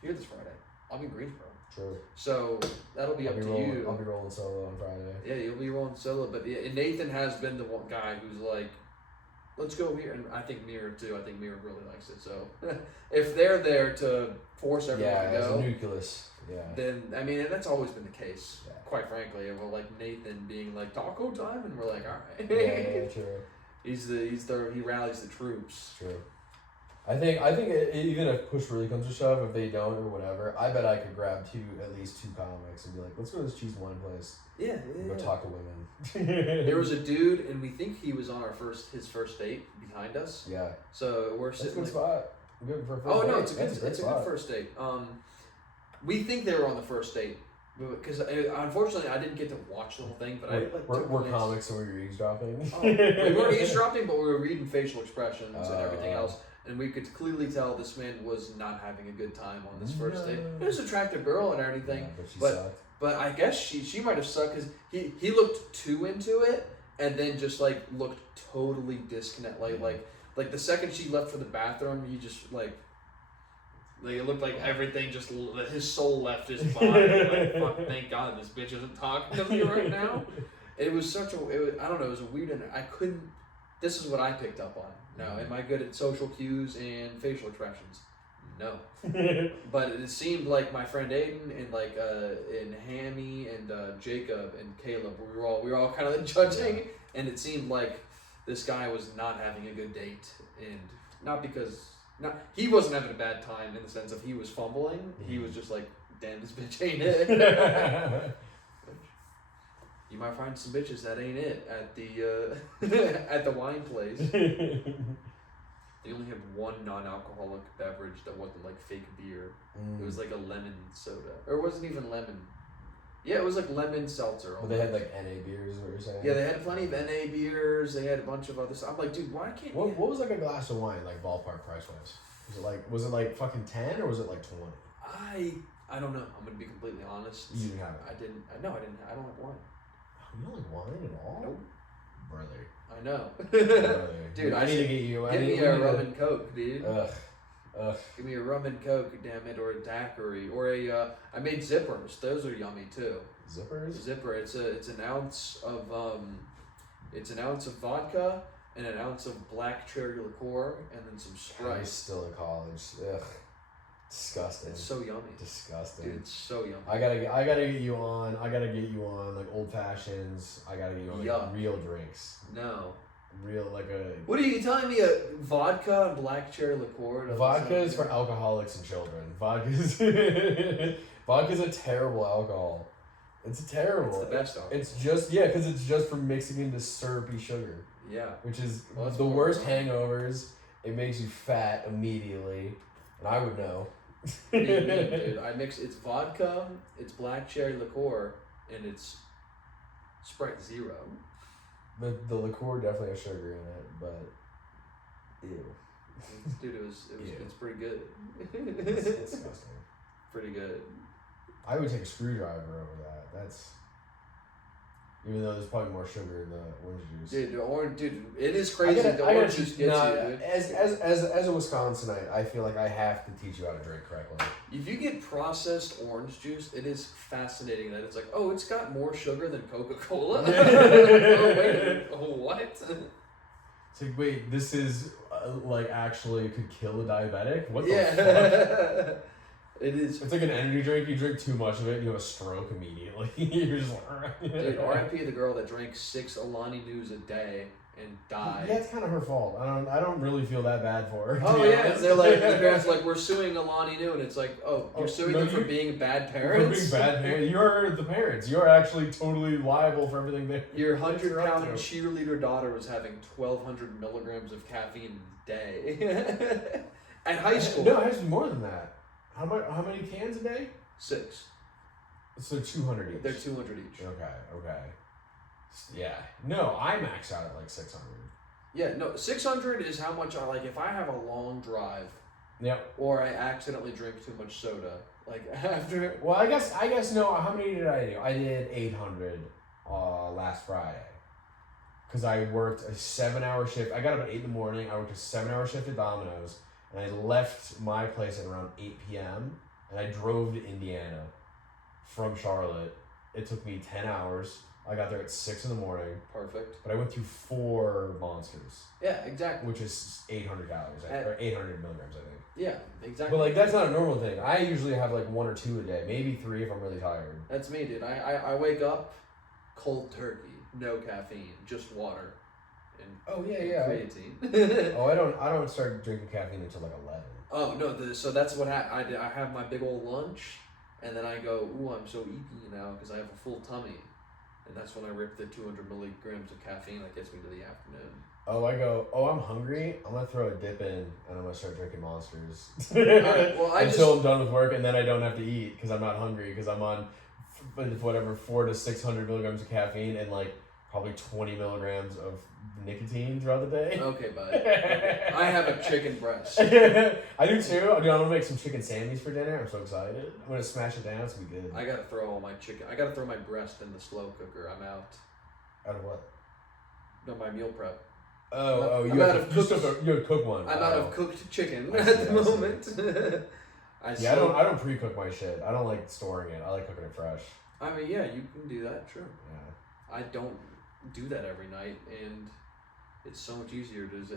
here this Friday. I'll be in Greensboro. True. So that'll be up to you. I'll be rolling solo on Friday. Yeah, you'll be rolling solo, but Nathan has been the one guy who's like, let's go here, and I think Mira too. I think Mira really likes it. So if they're there to force everyone to go, as a nucleus. Yeah. Then I mean, and that's always been the case. Yeah. Quite frankly, and we're like Nathan being like taco time, and we're like, all right. Yeah, true. He rallies the troops. True. I think even if push really comes to shove, if they don't or whatever, I bet I could grab at least 2 comics and be like, let's go to this cheese and wine place. Yeah. Go talk to women. There was a dude, and we think he was on his first date behind us. Yeah. So we're sitting. That's a good spot. Good for a first date. No, it's a good first date. We think they were on the first date because unfortunately I didn't get to watch the whole thing. But we're comics, so we were eavesdropping. We weren't eavesdropping, but we were reading facial expressions and everything else. And we could clearly tell this man was not having a good time on this first date. He was an attractive girl and everything, but she sucked. But I guess she might have sucked because he looked too into it and then just like looked totally disconnected. Like the second she left for the bathroom, he just like it looked like everything just his soul left his body. Like, fuck, thank God this bitch isn't talking to me right now. It was I don't know. It was a weird and I couldn't. This is what I picked up on. Now, am I good at social cues and facial expressions? No. But it seemed like my friend Aiden and like and Hammy and Jacob and Caleb, we were all kind of judging, and it seemed like this guy was not having a good date, and not because he wasn't having a bad time in the sense of he was fumbling. He was just like, damn, this bitch ain't it. You might find some bitches that ain't it at the at the wine place. They only had one non-alcoholic beverage that wasn't like fake beer. It was like a lemon soda, or it wasn't even lemon. Yeah, it was like lemon seltzer. But they had like NA beers, is what you're saying? Yeah, they had plenty of NA beers. They had a bunch of other stuff. I'm like, dude, why can't? What was like a glass of wine, like ballpark price wise? Was it like fucking 10 or was it like 20? I don't know. I'm gonna be completely honest. You didn't have it. I didn't. No, I didn't. I don't have wine. You don't like wine at all? Nope. Brother. I know. Brother. Dude, I need to get you. Give me a rum and coke, dude. Ugh. Give me a rum and coke, damn it, or a daiquiri, or a. I made zippers. Those are yummy too. Zippers? Zipper. It's an ounce of vodka and an ounce of black cherry liqueur and then some Sprite. He's still in college. Ugh. Disgusting. It's so yummy. Disgusting. Dude, it's so yummy. I gotta get you on like old fashions. I gotta get you on like real drinks. No. Real like a. What are you telling me? A vodka and black cherry liqueur? Vodka is for alcoholics and children. Vodka's a terrible alcohol. It's terrible. It's the best alcohol. It's just because it's just for mixing into syrupy sugar. Yeah. Which is Well, the worst hangovers. It makes you fat immediately, and I would know. What do you mean, dude? It's vodka, it's black cherry liqueur, and it's Sprite Zero. The liqueur definitely has sugar in it, but ew. Dude, it's pretty good. It's disgusting. Pretty good. I would take a screwdriver over that. That's even though there's probably more sugar in the orange juice. Dude, it is crazy. The orange juice gets you, dude. As a Wisconsinite, I feel like I have to teach you how to drink correctly. If you get processed orange juice, it is fascinating that it's like, oh, it's got more sugar than Coca-Cola. Oh, wait a minute. Oh, what? It's like, wait, this is like actually could kill a diabetic? What the fuck? It is. It's like an energy drink. You drink too much of it, you have a stroke immediately. You're just like, dude, R.I.P. the girl that drank 6 Alani News a day and died. Yeah, it's kind of her fault. I don't really feel that bad for her. Oh yeah, they're like the parents are like, we're suing Alani New, and it's like, oh, you're suing them for being bad parents. For being bad parents. You're the parents. You're actually totally liable for everything they. Your 100-pound cheerleader daughter was having 1,200 milligrams of caffeine a day at high school. No, it has to be more than that. How many cans a day? 6. So 200 each. They're 200 each. Okay. Yeah. No, I max out at like 600. Yeah, no, 600 is how much I like if I have a long drive. Yep. Or I accidentally drink too much soda. Like after. Well, I guess no. How many did I do? I did 800 last Friday. Because I worked a 7-hour shift. I got up at 8 in the morning. I worked a 7-hour shift at Domino's. And I left my place at around 8 p.m. And I drove to Indiana from Charlotte. It took me 10 hours. I got there at 6 in the morning. Perfect. But I went through 4 monsters. Yeah, exactly. Which is 800 calories. Or 800 milligrams, I think. Yeah, exactly. But like that's not a normal thing. I usually have like 1 or 2 a day. Maybe 3 if I'm really tired. That's me, dude. I wake up cold turkey. No caffeine. Just water. Oh yeah. Creatine. Oh, I don't start drinking caffeine until like 11. Oh no, so that's what I did. I have my big old lunch, and then I go, ooh, I'm so eepy now because I have a full tummy, and that's when I rip the 200 milligrams of caffeine that gets me to the afternoon. Oh, I go, I'm hungry. I'm gonna throw a dip in, and I'm gonna start drinking Monsters. Right, well, until I'm done with work, and then I don't have to eat because I'm not hungry because I'm on whatever 400 to 600 milligrams of caffeine and like probably 20 milligrams of nicotine throughout the day. Okay, bud. Okay. I have a chicken breast. I do too. I'm gonna make some chicken sammies for dinner. I'm so excited. I'm gonna smash it down. It's gonna be good. I gotta throw all my chicken. I gotta throw my breast in the slow cooker. I'm out. Out of what? No, my meal prep. You have cook one. I'm out of cooked chicken at the moment. I don't pre-cook my shit. I don't like storing it. I like cooking it fresh. I mean, yeah, you can do that. Sure. Yeah. I don't do that every night, and it's so much easier to.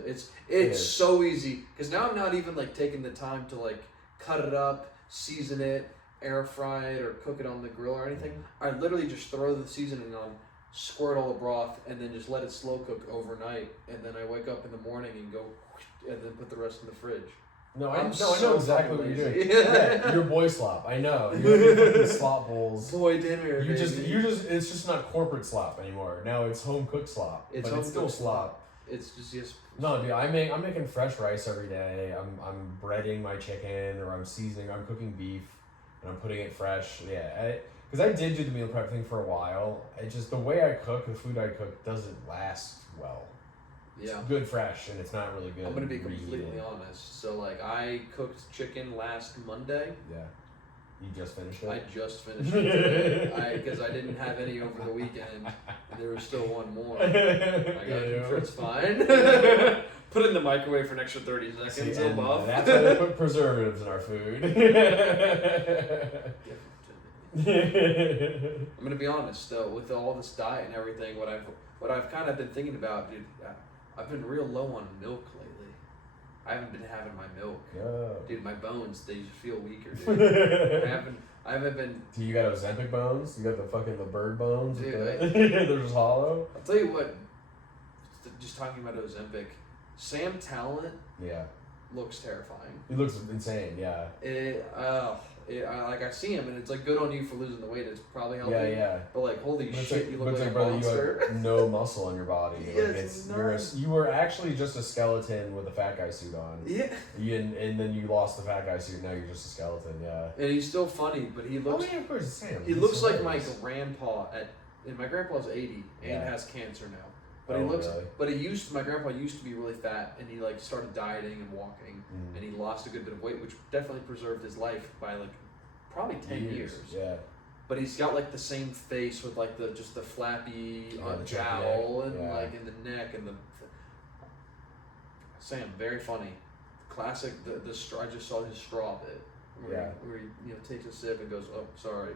It's so easy because now I'm not even like taking the time to like cut it up, season it, air fry it, or cook it on the grill or anything. I literally just throw the seasoning on, squirt all the broth, and then just let it slow cook overnight. And then I wake up in the morning and go, and then put the rest in the fridge. No, I know so exactly what fucking you're doing. lazy. Yeah, you're boy slop. I know. You're fucking slop bowls. Boy dinner. You just, baby. it's just not corporate slop anymore. Now it's home cooked slop, but it's still home-cooked slop. It's just No, dude, I'm making fresh rice every day. I'm breading my chicken, or I'm seasoning. I'm cooking beef, and I'm putting it fresh. Yeah, because I did do the meal prep thing for a while. It just the way I cook, the food I cook doesn't last well. yeah. It's good fresh, and it's not really good. I'm gonna be reheated. completely honest. So like I cooked chicken last Monday. Yeah, you just finished it. I just finished it today. Because I didn't have any over the weekend. And there was still one more. I got it. Sure, it's fine. Put it in the microwave for an extra 30 seconds. See, It'll and buff. that's why they put preservatives in our food. I'm gonna be honest though, with all this diet and everything, what I've kind of been thinking about, dude, I've been real low on milk lately. I haven't been having my milk. Yeah. Dude, my bones, they just feel weaker, dude. I haven't been. Do you got Ozempic bones? You got the bird bones? Dude, They're just hollow? I'll tell you what, just talking about Ozempic, Sam Talent Yeah. looks terrifying. He looks insane, yeah. Like I see him and it's like good on you for losing the weight. It's probably healthy. Yeah. But like holy But it's shit, like, you but look it's like a brother, monster. you have no muscle on your body. Yeah, Like it's you were actually just a skeleton with a fat guy suit on. Yeah. And then you lost the fat guy suit. Now you're just a skeleton. Yeah. And he's still funny, but he looks. Oh yeah, of course, it's Sam. He He's looks like my hilarious. grandpa and my grandpa's 80 and Yeah. has cancer now. But Oh, he looks. really? But my grandpa used to be really fat, and he like started dieting and walking, Mm. and he lost a good bit of weight, which definitely preserved his life by like probably 10 years. Yeah. But he's got like the same face with like the flappy Yeah, the jowl neck. and Yeah. like in the neck and the. Sam, very funny, classic. The straw. I just saw his straw bit. Yeah. Where he takes a sip and goes, oh sorry,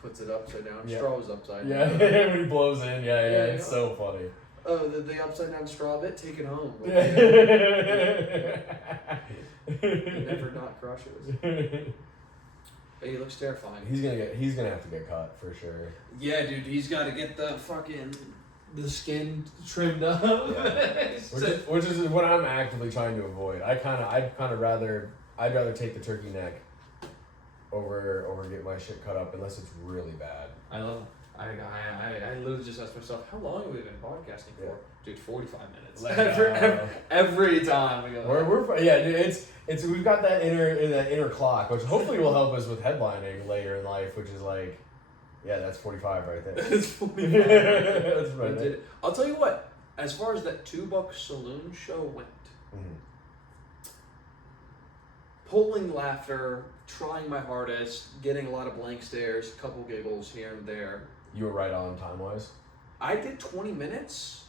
puts it upside down. Yeah. Straw is upside Yeah. down. When he blows in, yeah, Yeah, it's so funny. Oh, the upside down straw bit, take it home. Like, it never not crushes. But he looks terrifying. He's gonna have to get cut for sure. Yeah, dude, he's got to get the skin trimmed up. Yeah. Which is what I'm actively trying to avoid. I'd rather take the turkey neck over get my shit cut up unless it's really bad. I love. I literally just asked myself, how long have we been podcasting for? Yeah. Dude, 45 minutes. Like, every time we go. We're yeah, dude, it's we've got that inner clock, which hopefully will help us with headlining later in life, which is like, yeah, that's 45 right there. It's 45. That's right there. I'll tell you what. As far as that $2 saloon show went, Mhm. pulling laughter, trying my hardest, getting a lot of blank stares, a couple giggles here and there. You were right on time wise. I did 20 minutes,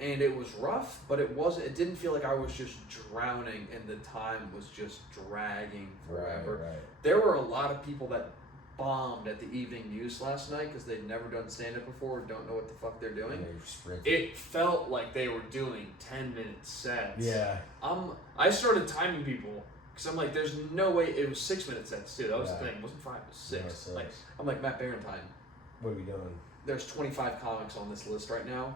and it was rough, but it wasn't. It didn't feel like I was just drowning, and the time was just dragging forever. Right. There were a lot of people that bombed at the evening news last night because they'd never done stand-up before, don't know what the fuck they're doing. And they sprinted. It felt like they were doing 10-minute sets. Yeah. I started timing people because I'm like, there's no way. It was 6-minute sets too. That was the Yeah. thing. It wasn't 5. It was 6. No, 6. Like I'm like Matt Barentine. What are we doing? There's 25 comics on this list right now.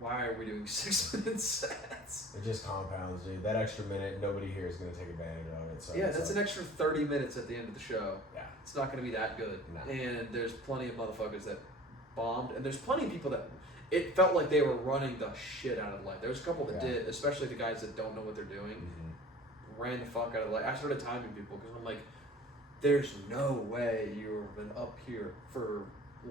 Why are we doing 6-minute sets? It just compounds, dude. That extra minute, nobody here is gonna take advantage of it. So Yeah, it's that's like, an extra 30 minutes at the end of the show. Yeah. It's not going to be that good. No. And there's plenty of motherfuckers that bombed. And there's plenty of people that it felt like they were running the shit out of life. There was a couple that Yeah. did, especially the guys that don't know what they're doing, ran the fuck out of life. I started timing people because I'm like, there's no way you've been up here for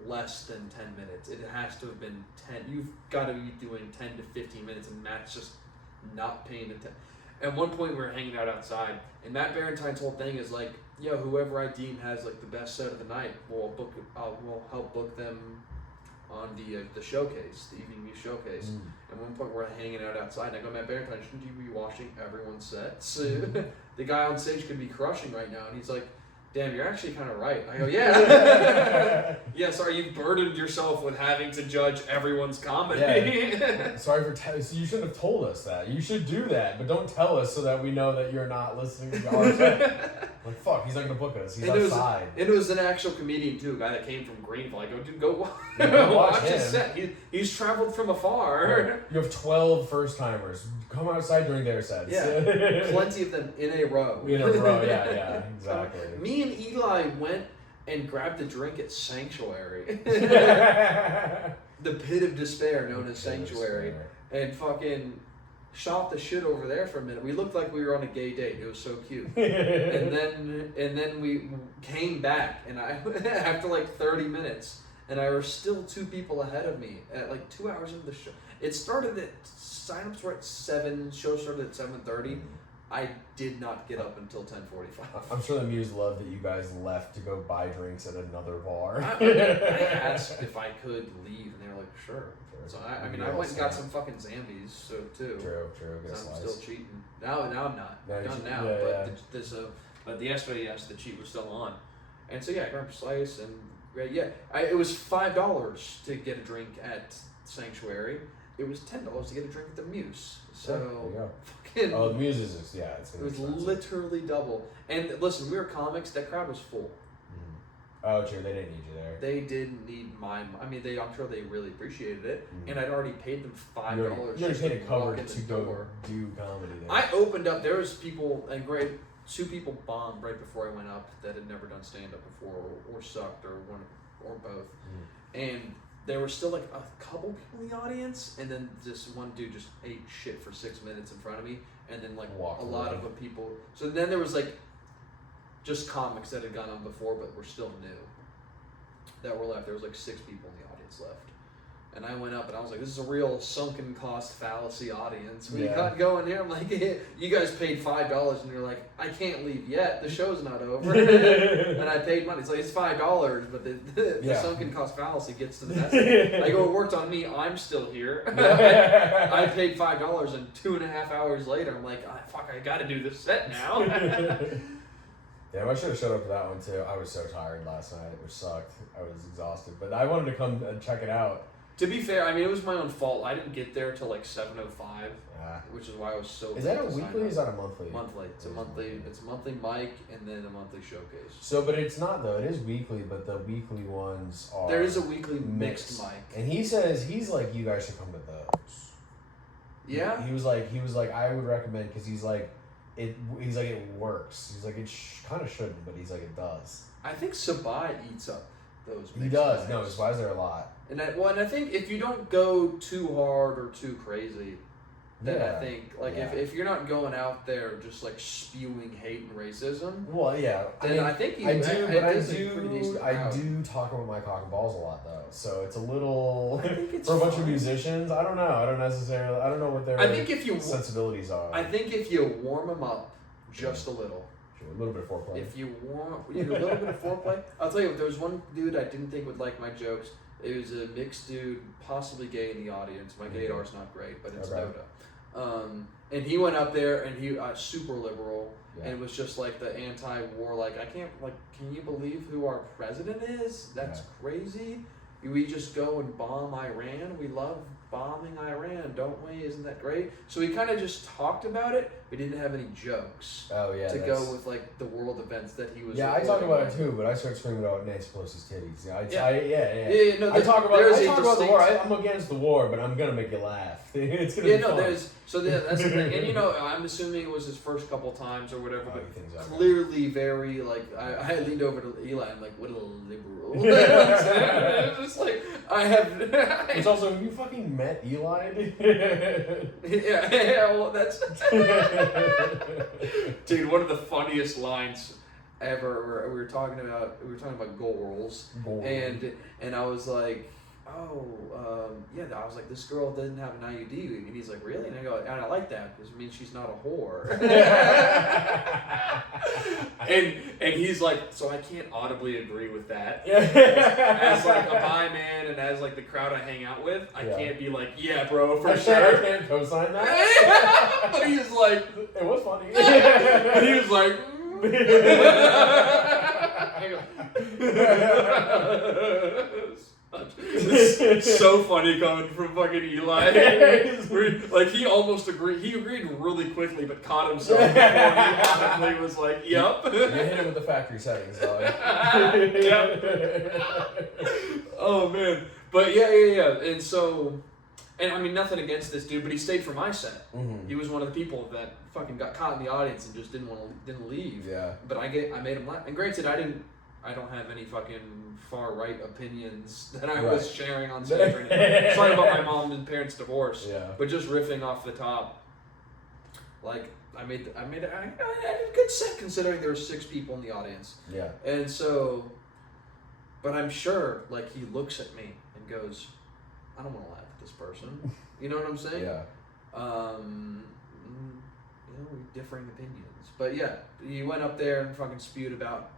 less than 10 minutes. It has to have been 10. You've got to be doing 10 to 15 minutes, and Matt's just not paying attention. At one point, we were hanging out outside, and Matt Barentine's whole thing is like, yo, whoever I deem has like the best set of the night, we'll help book them on the showcase, the evening news showcase. At one point, we're hanging out outside, and I go, Matt Barentine, shouldn't you be watching everyone's sets? The guy on stage could be crushing right now, and he's like, damn, you're actually kind of right. I go, yeah. Yeah, sorry, you've burdened yourself with having to judge everyone's comedy. Yeah. Sorry for so you shouldn't have told us that. You should do that, but don't tell us so that we know that you're not listening to our set. Like, fuck, he's not gonna book us. He's outside. It was an actual comedian, too, a guy that came from Greenville. I go, dude, go Go watch him. his set. He's traveled from afar. Yeah. You have 12 first-timers. Come outside during their sets. Yeah, plenty of them in a row. In a row, yeah, exactly. Me and Eli went and grabbed a drink at Sanctuary. The pit of despair known as Sanctuary. And fucking shot the shit over there for a minute. We looked like we were on a gay date. It was so cute. and then we came back, and I after like 30 minutes, and I was still 2 people ahead of me at like 2 hours into the show. It started at signups were at 7. Show started at 7:30. I did not get up until 10:45. I'm sure the Muse loved that you guys left to go buy drinks at another bar. I asked if I could leave, and they were like, sure. So I went and got some fucking Zambies, so too. True. I'm still cheating. Now I'm not. I'm done now. Yeah, But yesterday, yes, the cheat was still on, and so yeah, I grabbed a slice and it was $5 to get a drink at Sanctuary. It was $10 to get a drink at the Muse. So fucking. Oh, the Muse is just it's it was expensive. literally double. And listen, we were comics. That crowd was full. Oh, true. They didn't need you there. They didn't need I'm sure they really appreciated it, and I'd already paid them $5. You already paid a cover to go do comedy there. I opened up. There was people, and 2 people bombed right before I went up that had never done stand up before, or sucked, or one, or both, and there were still like a couple people in the audience, and then this one dude just ate shit for 6 minutes in front of me, and then like a lot of the people. So then there was like just comics that had gone on before but were still new that were left. There was like 6 people in the audience left. And I went up and I was like, this is a real sunken cost fallacy audience. We got going here. I'm like, you guys paid $5, and you're like, I can't leave yet. The show's not over. And I paid money. It's like, it's $5, but the sunken cost fallacy gets to the message. I go, it worked on me. I'm still here. I paid $5, and 2.5 hours later, I'm like, fuck, I got to do this set now. Yeah, I should have showed up for that one too. I was so tired last night. It sucked. I was exhausted. But I wanted to come and check it out. To be fair, it was my own fault. I didn't get there till like 7:05, which is why I was so. Is that a weekly or is that a monthly? Monthly. It's a monthly mic and then a monthly showcase. So, but it's not though. It is weekly, but the weekly ones are. There is a weekly mixed mic. And he says he's like, you guys should come to those. Yeah. He was like, I would recommend because he's like, it works. He's like, it kind of shouldn't, but he's like, it does. I think Sabai eats up those. He does. No, his why is there a lot. And I think if you don't go too hard or too crazy, then I think if you're not going out there just like spewing hate and racism. Well, yeah. Then I think I do talk about my cock and balls a lot though, so it's a little for a bunch of musicians. I don't know. I don't know what their sensibilities are. I think if you warm them up just a little. A little bit of foreplay. If you do a little bit of foreplay. I'll tell you, there was one dude I didn't think would like my jokes. It was a mixed dude, possibly gay in the audience. My gaydar's not great, but it's Noda. And he went up there and he super liberal, and it was just like the anti-war. Like can you believe who our president is? That's crazy. We just go and bomb Iran. We love bombing Iran, don't we? Isn't that great? So we kind of just talked about it. We didn't have any jokes. Oh yeah. To go with like the world events that he was. Yeah, I talk about it too, but I start screaming about Nancy Pelosi's titties. No, I talk about the war. I'm against the war, but I'm gonna make you laugh. It's gonna be fun. That's the thing, and I'm assuming it was his first couple times or whatever, but clearly very like I leaned over to Eli. I'm like, what a liberal. It was just like I have. It's also you fucking met Eli. yeah. Well, that's. Dude, one of the funniest lines ever. We were talking about goals, and I was like, I was like, this girl didn't have an IUD, and he's like, really? And I go, and I like that because it means she's not a whore. and he's like, so I can't audibly agree with that. As like a bi man and as like the crowd I hang out with, I can't be like, yeah, bro, for sure. I can't co-sign that. But he's like, it was funny. and he was like. It's so funny coming from fucking Eli. Like he almost agreed. He agreed really quickly, but caught himself before he honestly was like, "Yep." You hit him with the factory settings, dog. Yep. Oh man, but yeah. And so, and I mean nothing against this dude, but he stayed for my set. Mm-hmm. He was one of the people that fucking got caught in the audience and just didn't leave. Yeah. But I made him laugh. And granted, I don't have any fucking far right opinions that I was sharing on stage right now. Sorry about my mom and parents' divorce. Yeah. But just riffing off the top, like I made a good set considering there were 6 people in the audience. Yeah. And so, but I'm sure like he looks at me and goes, I don't want to laugh at this person. You know what I'm saying? Yeah. We have differing opinions, but yeah, he went up there and fucking spewed about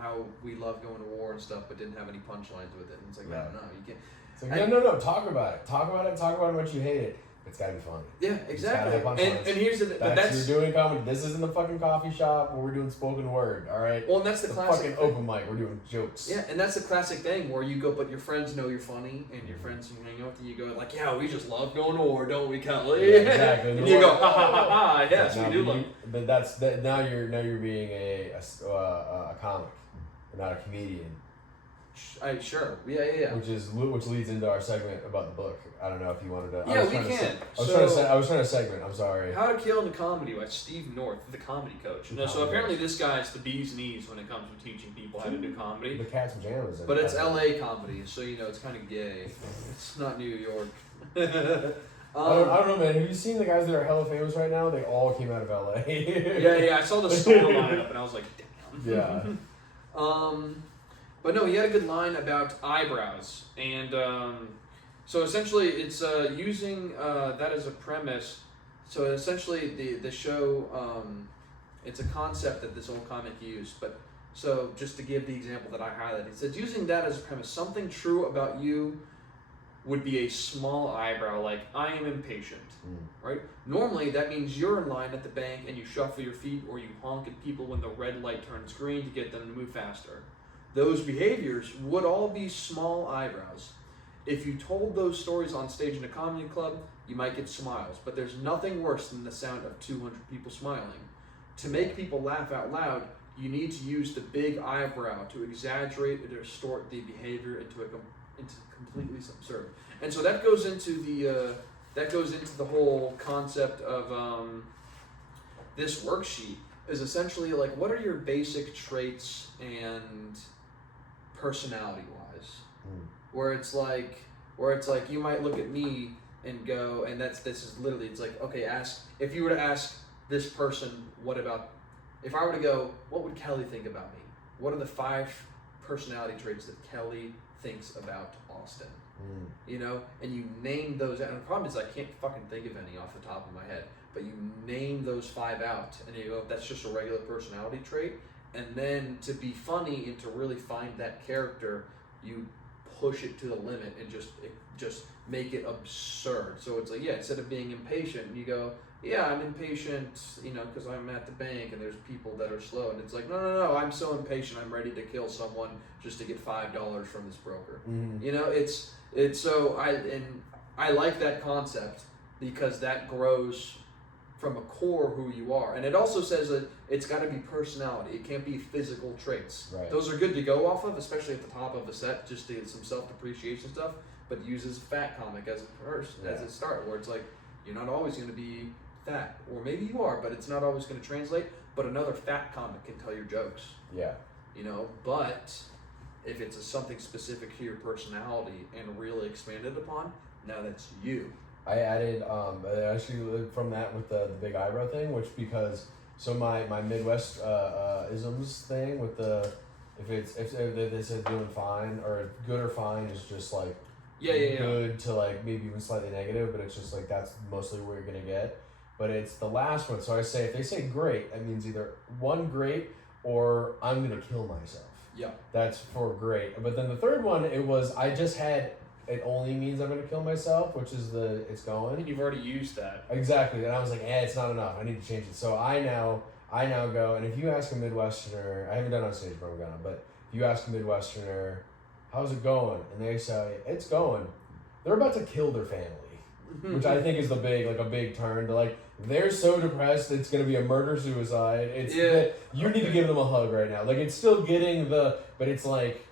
how we love going to war and stuff, but didn't have any punchlines with it. And it's like, Yeah. no, you can't. It's like, no, talk about it. Talk about it how much you hate it. It's gotta be funny. Yeah, exactly. And here's the but that's you're doing comedy. This isn't the fucking coffee shop where we're doing spoken word. All right. Well, and that's the classic fucking open mic. We're doing jokes. Yeah, and that's the classic thing where you go, but your friends know you're funny, and your friends you hang out with, you go like, yeah, we just love going to war, don't we, Kelly? Yeah, exactly. And you go, ha ha ha ha. Yes, we do love. But now you're being a comic, not a comedian. Sure. Yeah. Which leads into our segment about the book. I don't know if you wanted to. Yeah, we can. I was trying to segment. I'm sorry. How to Kill into Comedy by Steve North, the comedy coach. No, so apparently this guy's the bee's knees when it comes to teaching people how to do comedy. The Cats and Pajamas. But it's LA comedy, so it's kind of gay. It's not New York. I don't know, man. Have you seen the guys that are hella famous right now? They all came out of LA. Yeah. I saw the store lineup and I was like, damn. Yeah. But no, he had a good line about eyebrows, and so essentially it's using that as a premise. So essentially the show, it's a concept that this old comic used. But so just to give the example that I highlighted, it says using that as a premise, something true about you would be a small eyebrow, like I am impatient, right? Normally that means you're in line at the bank and you shuffle your feet or you honk at people when the red light turns green to get them to move faster. Those behaviors would all be small eyebrows. If you told those stories on stage in a comedy club, you might get smiles, but there's nothing worse than the sound of 200 people smiling. To make people laugh out loud, you need to use the big eyebrow to exaggerate or distort the behavior into completely absurd. And so that goes into the whole concept of this worksheet is essentially like, what are your basic traits and personality wise? Where it's like you might look at me and go, and this is literally, it's like, okay, if you were to ask this person, if I were to go, what would Kelly think about me? What are the 5 personality traits that Kelly thinks about Austin? And you name those, and the problem is I can't fucking think of any off the top of my head, but you name those 5 out, and you go, that's just a regular personality trait. And then to be funny and to really find that character, you push it to the limit and just make it absurd. So it's like, yeah, instead of being impatient, you go, yeah, I'm impatient, because I'm at the bank and there's people that are slow. And it's like, no, I'm so impatient, I'm ready to kill someone just to get $5 from this broker. It's so I like that concept because that grows from a core who you are. And it also says that it's got to be personality. It can't be physical traits. Right. Those are good to go off of, especially at the top of a set, just to get some self-depreciation stuff, but uses fat comic as a start, where it's like, you're not always going to be fat. Or maybe you are, but it's not always going to translate. But another fat comic can tell your jokes. Yeah. But if it's something specific to your personality and really expanded upon, now that's you. I added actually from that with the big eyebrow thing, so my Midwest isms thing with the if they said doing fine or good or fine is just like good to like maybe even slightly negative, but it's just like that's mostly where you're gonna get. But it's the last one. So I say if they say great, that means either 1 great or I'm gonna kill myself. Yeah. That's for great. But then the third one, it only means I'm going to kill myself, which is it's going. And you've already used that. Exactly. And I was like, it's not enough. I need to change it. So I now go, and if you ask a Midwesterner, I haven't done it on stage, but I'm gonna, but if you ask a Midwesterner, how's it going? And they say, it's going. They're about to kill their family, which I think is a big turn. They're so depressed, it's going to be a murder-suicide. You need to give them a hug right now. It's still getting but it's like...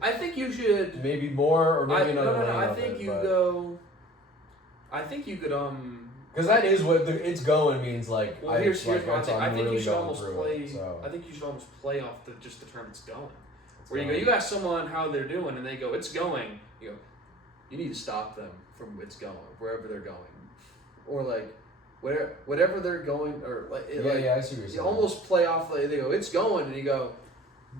I think you should... Maybe more, or maybe another No, lane I of think it, you but- go... I think you could, Because that is what it's going means. Well, here's my thing. I think really you should going almost through play. it, so. I think you should almost play off just the term "it's going." It's Where going. you ask someone how they're doing, and they go, "It's going." You go, you need to stop them from "it's going" wherever they're going, or whatever they're going, or I see what you're saying. you almost play off. They go, "It's going," and you go,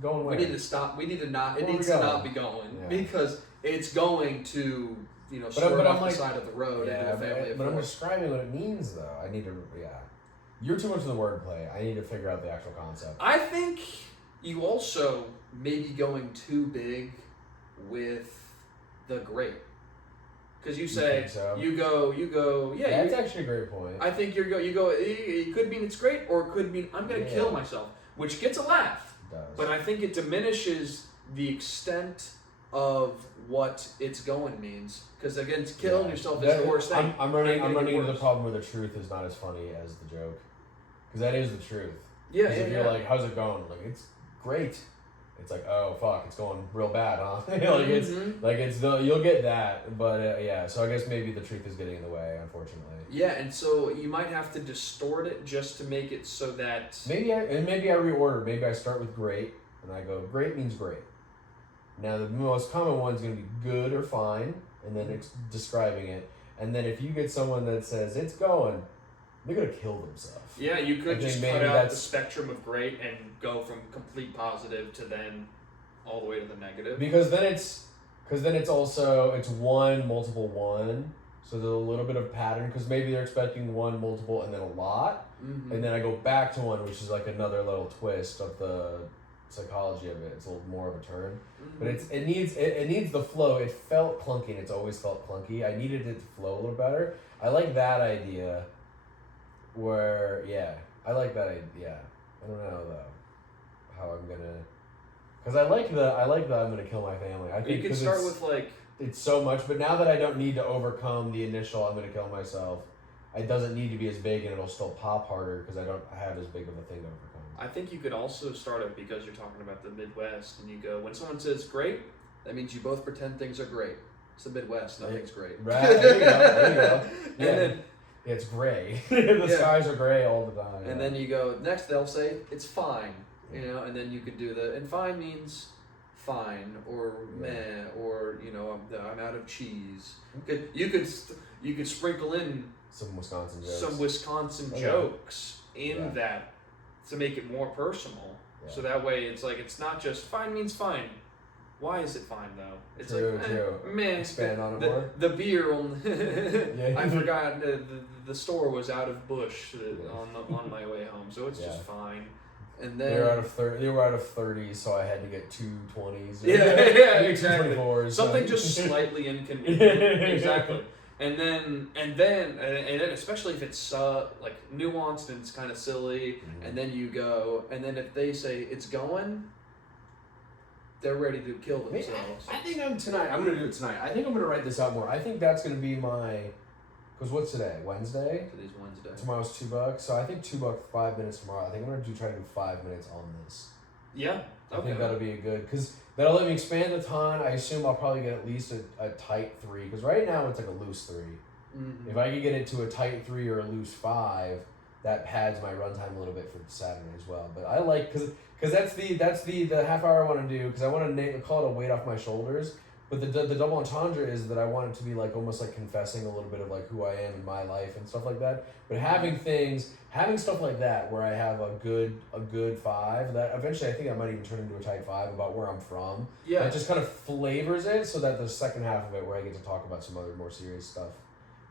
Going where? "We need to stop. We need to not. It Where are we needs to going? not be going Yeah. because it's going to." But swerve I'm off the like- side of the road into a family of but I'm four. describing what it means though. I need to. Yeah, you're too much of the wordplay. I need to figure out the actual concept. I think you also may be going too big with the great. Because you say, think so? you go, yeah. That's actually a great point. I think you go, it could mean it's great, or it could mean I'm going to kill myself, which gets a laugh. It does. But I think it diminishes the extent of what it's going means. Because again, killing yourself is the worst thing. I'm running Ain't gonna get into the worse. problem where the truth is not as funny as the joke. Because that is the truth. Yeah, 'Cause if you're like, how's it going? It's great. It's like, oh fuck, it's going real bad, huh? Mhm. you'll get that, but yeah. So I guess maybe the truth is getting in the way, unfortunately. Yeah, and so you might have to distort it just to make it so that Maybe I reorder. Maybe I start with great, and I go great means great. Now the most common one's gonna be good or fine, and then it's describing it. And then if you get someone that says it's going, they're gonna kill themselves. yeah, you I could think just maybe cut out that's- the spectrum of great and go from complete positive to then all the way to the negative. Because then it's also it's one multiple one, so there's a little bit of pattern. Because maybe they're expecting one multiple and then a lot, Mhm. and then I go back to one, which is like another little twist of the psychology of it. It's a little more of a turn, but it needs the flow. It felt clunky, and it's always felt clunky. I needed it to flow a little better. I like that idea. Where I like that idea. I don't know though how I'm gonna. Because I like the I'm gonna kill my family. I think you could 'cause start it's- with it's so much, but now that I don't need to overcome the initial I'm gonna kill myself, it doesn't need to be as big, and it'll still pop harder because I don't have as big of a thing to overcome. I think you could also start it because you're talking about the Midwest, and you go when someone says great, that means you both pretend things are great. It's the Midwest, nothing's great. Right, there you go. There you go. Yeah, And then it's gray. The Yeah. skies are gray all the time. and then you go next. They'll say it's fine, and then you could do and fine means fine or meh or I'm out of cheese. You could sprinkle in some Wisconsin jokes. some Wisconsin Okay. jokes in Yeah. that to make it more personal. Yeah. So that way it's like it's not just fine means fine. Why is it fine though? It's True, like true. meh. Expand on it more. The beer on Yeah. I forgot the store was out of Bush on my way home, so it's just fine. And then They were out of 30, so I had to get 2 20s. Yeah, exactly. 24s. Something just slightly inconvenient. Exactly. And then especially if it's like nuanced and it's kind of silly, Mhm. and then you go, and then if they say it's going, they're ready to kill themselves. I think I'm gonna do it tonight. I think I'm gonna write this out more. I think that's gonna be my. Because what's today? Wednesday. Today's Wednesday. Tomorrow's $2. So I think $2, 5 minutes tomorrow. I think I'm gonna try to do 5 minutes on this. Yeah. I Okay. think that'll be a good, because that'll let me expand a ton. I assume I'll probably get at least a tight 3, because right now it's like a loose 3. Mhm. If I could get it to a tight 3 or a loose 5, that pads my runtime a little bit for Saturday as well. But I like, because that's the half hour I want to do, because I want to call it a weight off my shoulders. But the double entendre is that I want it to be like almost like confessing a little bit of like who I am in my life and stuff like that. But having stuff like that where I have a good 5, that eventually I think I might even turn into a tight 5 about where I'm from. Yeah. That just kind of flavors it so that the second half of it where I get to talk about some other more serious stuff,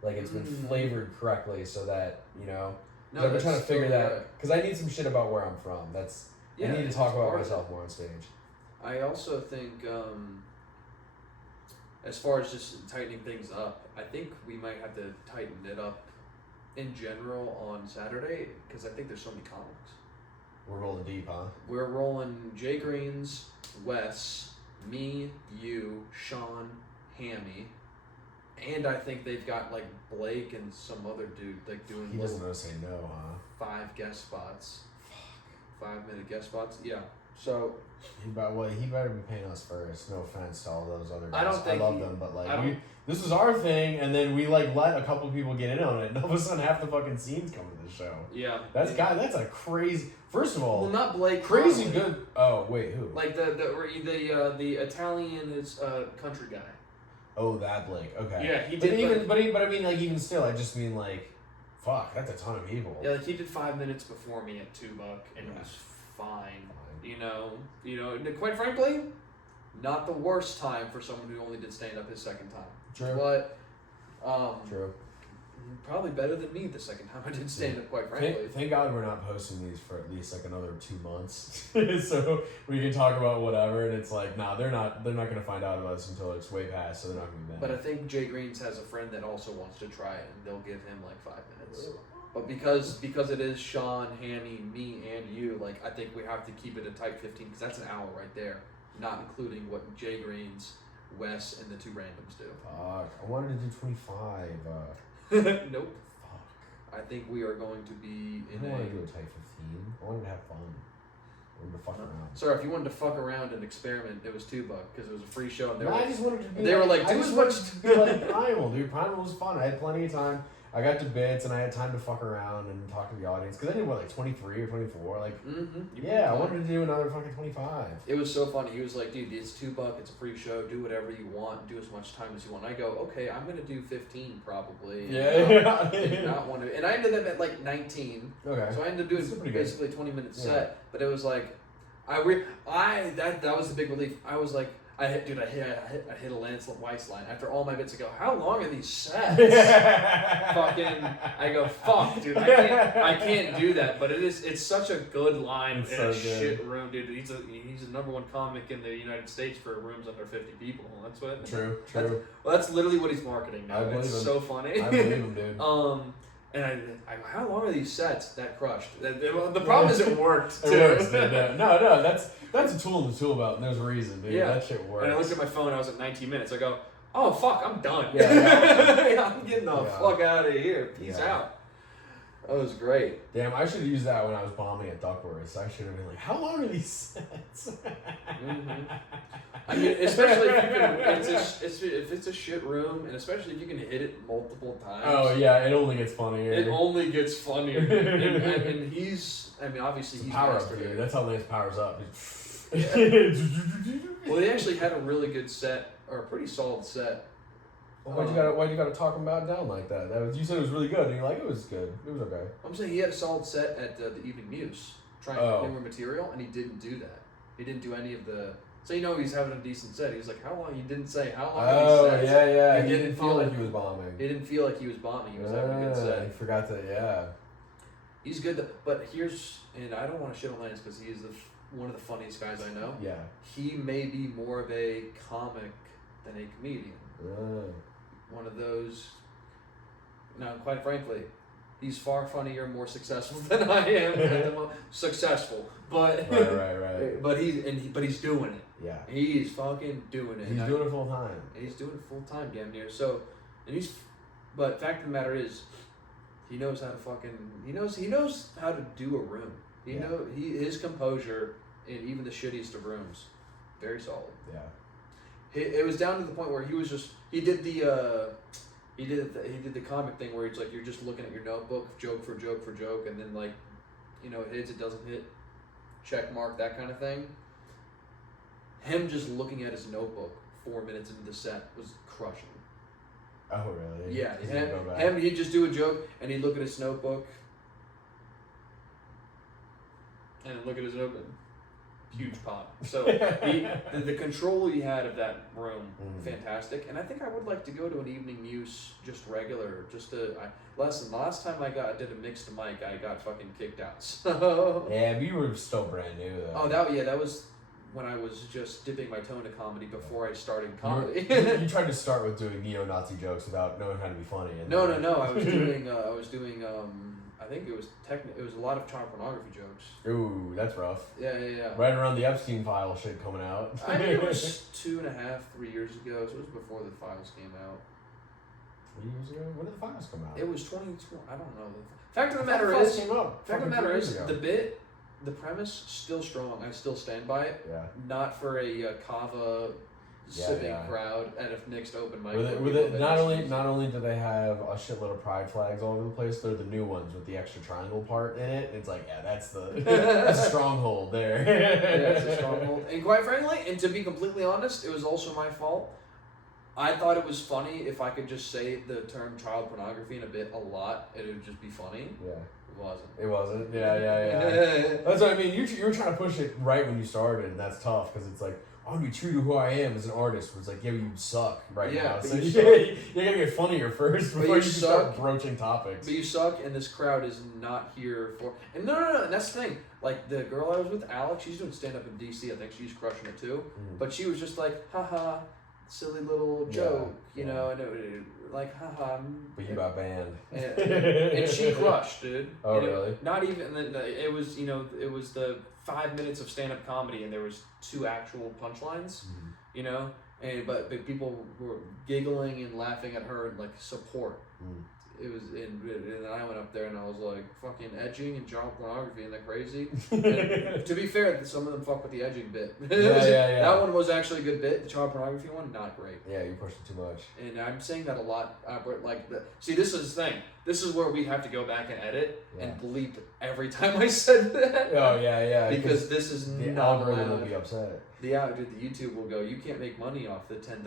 like it's been flavored correctly so that No, I've been that's trying to figure totally that right. because I need some shit about where I'm from. I need to it's talk about part of it. myself more on stage. I also think, as far as just tightening things up, I think we might have to tighten it up in general on Saturday because I think there's so many comics. We're rolling deep, huh? We're rolling Jay Greens, Wes, me, you, Sean, Hammy, and I think they've got like Blake and some other dude like doing He doesn't know to say no, huh? 5 guest spots. 5-minute guest spots. Yeah. So He better be paying us first. No offense to all those other guys. I don't think I love them, but I like don't- this is our thing, and then we like let a couple people get in on it, and all of a sudden half the fucking scenes come to the show. yeah, That's a crazy. First of all, well, not Blake. crazy Conley. good. Oh wait, who? Like the Italian is country guy. Oh, that Blake. Okay. Yeah, he But did. even, but I mean, like even still, I just mean like, fuck, that's a ton of people. Yeah, like he did 5 minutes before me at $2, and it Yeah. was fine. You know, and quite frankly, not the worst time for someone who only did stand up his second time. True. But True. probably better than me the second time I did stand up. Quite frankly. Thank God we're not posting these for at least like another 2 months, so we can talk about whatever. And it's like, nah, they're not gonna find out about us until it's way past, so they're not gonna be mad. But I think Jay Greens has a friend that also wants to try it, and they'll give him like 5 minutes. But because it is Sean, Hammy, me, and you, like I think we have to keep it a tight 15 because that's an hour right there, not including what Jay Greens, Wes, and the 2 randoms do. Fuck, I wanted to do 25. Nope. Fuck. I think we are going to be I in don't a. want to do a tight 15. I wanted to have fun. I wanted to fuck around. Sir, if you wanted to fuck around and experiment, it was $2 because it was a free show. And No, I just wanted to be. they were like, I do just as wanted much- to be like Primal, dude. Primal was fun. I had plenty of time. I got to bits and I had time to fuck around and talk to the audience because I did what, like 23 or 24. Like, yeah, I wanted to do another fucking 25. It was so funny. He was like, dude, it's $2. It's a free show. Do whatever you want. Do as much time as you want. And I go, okay, I'm going to do 15 probably. Yeah. Did not want to. And I ended up at like 19. Okay. So I ended up doing That's pretty good. basically a 20-minute Yeah. set. But it was like, that was the big relief. I was like, I hit a Lance Weiss line. After all my bits, I go, how long are these sets? Fucking, I go, fuck, dude, I can't do that. But it's such a good line It's in so a good. shit room, dude. He's a #1 comic in the United States for rooms under 50 people. That's what. True. Well, that's literally what he's marketing now. I believe It's him. so funny. I believe him, dude. And I go, how long are these sets? That crushed. The problem is it worked too. It works, dude. No, that's a tool in the tool belt, and there's a reason, dude. Yeah. That shit works. And I looked at my phone. I was at 19 minutes. I go, oh fuck, I'm done. Yeah. I'm getting the Yeah. fuck out of here. Peace Yeah. out. That was great. Damn, I should have used that when I was bombing at Duckworth. I should have been like, how long are these sets? I mean, especially if you can, if it's a shit room, and especially if you can hit it multiple times. Oh, yeah, it only gets funnier. It only gets funnier. and he's, I mean, obviously It's he's power up, mastered dude. it. That's how Lance powers up. Well, they actually had a really good set, or a pretty solid set. Why'd you gotta talk him about down like that? You said it was really good, and you're like, it was good. It was okay. I'm saying he had a solid set at the Evening Muse, trying newer material, and he didn't do that. He didn't do any of the. So he's having a decent set. He was like, how long? He didn't say how long. Oh, he yeah. He He didn't didn't feel feel like- like he was bombing. He didn't feel like he was bombing. He was having a good He set. forgot to, yeah. He's good, but here's, and I don't want to shit on Lance because he is one of the funniest guys I know. Yeah. He may be more of a comic than a comedian. One of those. Now, quite frankly, he's far funnier, more successful than I am. At the moment. Successful, but Right. but he's doing it. Yeah. He's fucking doing it. He's doing it full time. And he's doing it full time, damn near. So, but fact of the matter is, he knows how to fucking. He knows how to do a room. His composure in even the shittiest of rooms, very solid. Yeah. It was down to the point where he was just he did the comic thing where it's like you're just looking at your notebook joke for joke for joke, and then like it hits, it doesn't hit, check mark, that kind of thing. Him just looking at his notebook 4 minutes into the set was crushing. Oh, really? Yeah, Does he go back? he'd just do a joke and he'd look at his notebook and look at his notebook. Huge pop. So the control he had of that room, fantastic. And I think I would like to go to an Evening Muse, just regular, last time I did a mixed mic, I got fucking kicked out. So Yeah, but you were still brand new though. oh, that was when I was just dipping my toe into comedy before I started comedy. You tried to start with doing neo-Nazi jokes without knowing how to be funny. And No. I was doing I think it was it was a lot of child pornography jokes. Ooh, that's rough. Yeah. Right around the Epstein file shit coming out. I think it was 2.5, 3 years ago, so it was before the files came out. 3 years ago? When did the files come out? It was 2020. I don't know. Fact of the The matter files is, came out fact of the fucking matter 3 is, years ago. the premise still strong. I still stand by it. Yeah. Not for a Kava sipping yeah. crowd at a next open mic. With it, not only do they have a shitload of pride flags all over the place, they're the new ones with the extra triangle part in it. It's like, yeah, that's the stronghold there. Yeah, it's a stronghold. And quite frankly, and to be completely honest, it was also my fault. I thought it was funny if I could just say the term child pornography in a bit a lot, and it would just be funny. Yeah. It wasn't. It wasn't. Yeah. That's what I mean. You were trying to push it right when you started, and that's tough because it's like, I want to be true to who I am as an artist. It's like, yeah, you suck right Yeah, now. but So you you gotta get funnier first But before you you can start suck. broaching topics. But you suck, and this crowd is not here for. And no. And that's the thing. Like the girl I was with, Alex, she's doing stand up in DC. I think she's crushing it too. Mhm. But she was just like, haha, silly little joke, you know, and like, haha. But you got banned. And she crushed, dude. Oh, And really? Not even. And then it was, it was the 5 minutes of stand up comedy, and there was 2 actual punchlines, you know. And but people were giggling and laughing at her and like support. Mm. It was, and I went up there and I was like, fucking edging and child pornography, and they're crazy. And to be fair, some of them fuck with the edging bit. Yeah. That one was actually a good bit. The child pornography one, not great. Yeah, you pushed it too much. And I'm saying that a lot. See, this is the thing. This is where we have to go back and edit and bleep every time I said that. Oh yeah. Because this is the not algorithm allowed. will be upset. The YouTube will go, you can't make money off the 10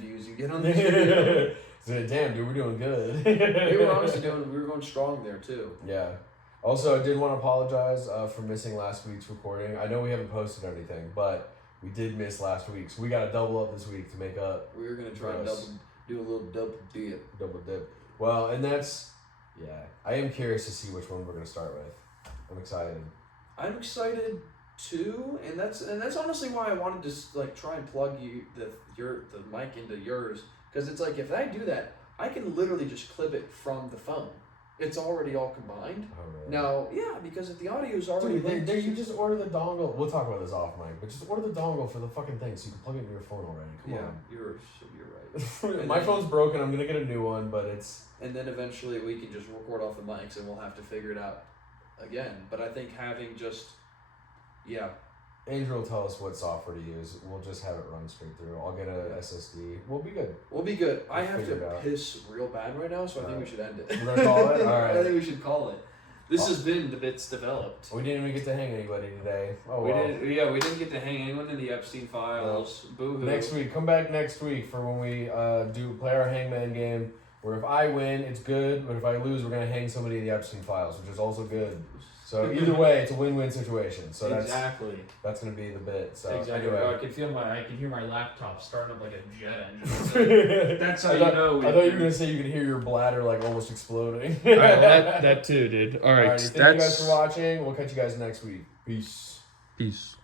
views you get on this video. So, damn, dude, we're doing good. We were honestly we were going strong there too. Yeah. Also, I did want to apologize for missing last week's recording. I know we haven't posted anything, but we did miss last week, so we got to double up this week to make up. We were gonna try and do a little double dip. Double dip. Well, and that's, yeah. I am curious to see which one we're gonna start with. I'm excited. I'm excited too, and that's honestly why I wanted to like try and plug the mic into yours, because it's like if I do that, I can literally just clip it from the phone. It's already all combined. Oh, really? Now, yeah, because if the audio is already Dude, you just order the dongle. We'll talk about this off mic, but just order the dongle for the fucking thing so you can plug it into your phone already. Come yeah, on. you're right. My phone's broken. I'm gonna get a new one, but it's. And then eventually we can just record off the mics, and we'll have to figure it out again. But I think having just, yeah. Andrew will tell us what software to use. We'll just have it run straight through. I'll get a SSD. We'll be good. We'll be good. I We'll have figure it to out. piss real bad right now, so I think we should end it. We're gonna call it? All right. I think we should call it. This has been The Bits Developed. We didn't even get to hang anybody today. Oh We well. we didn't get to hang anyone in the Epstein files. Boo-hoo. Next week, come back next week for when we play our hangman game. Where if I win, it's good, but if I lose, we're gonna hang somebody in the Epstein files, which is also good. So either way, it's a win-win situation. So exactly. That's gonna be the bit. So Exactly. anyway. I can hear my laptop starting up like a jet engine. So that's how I you know. thought you were gonna say you could hear your bladder like almost exploding. All right, that too, dude. All right, Alrighty, thank you guys for watching. We'll catch you guys next week. Peace. Peace.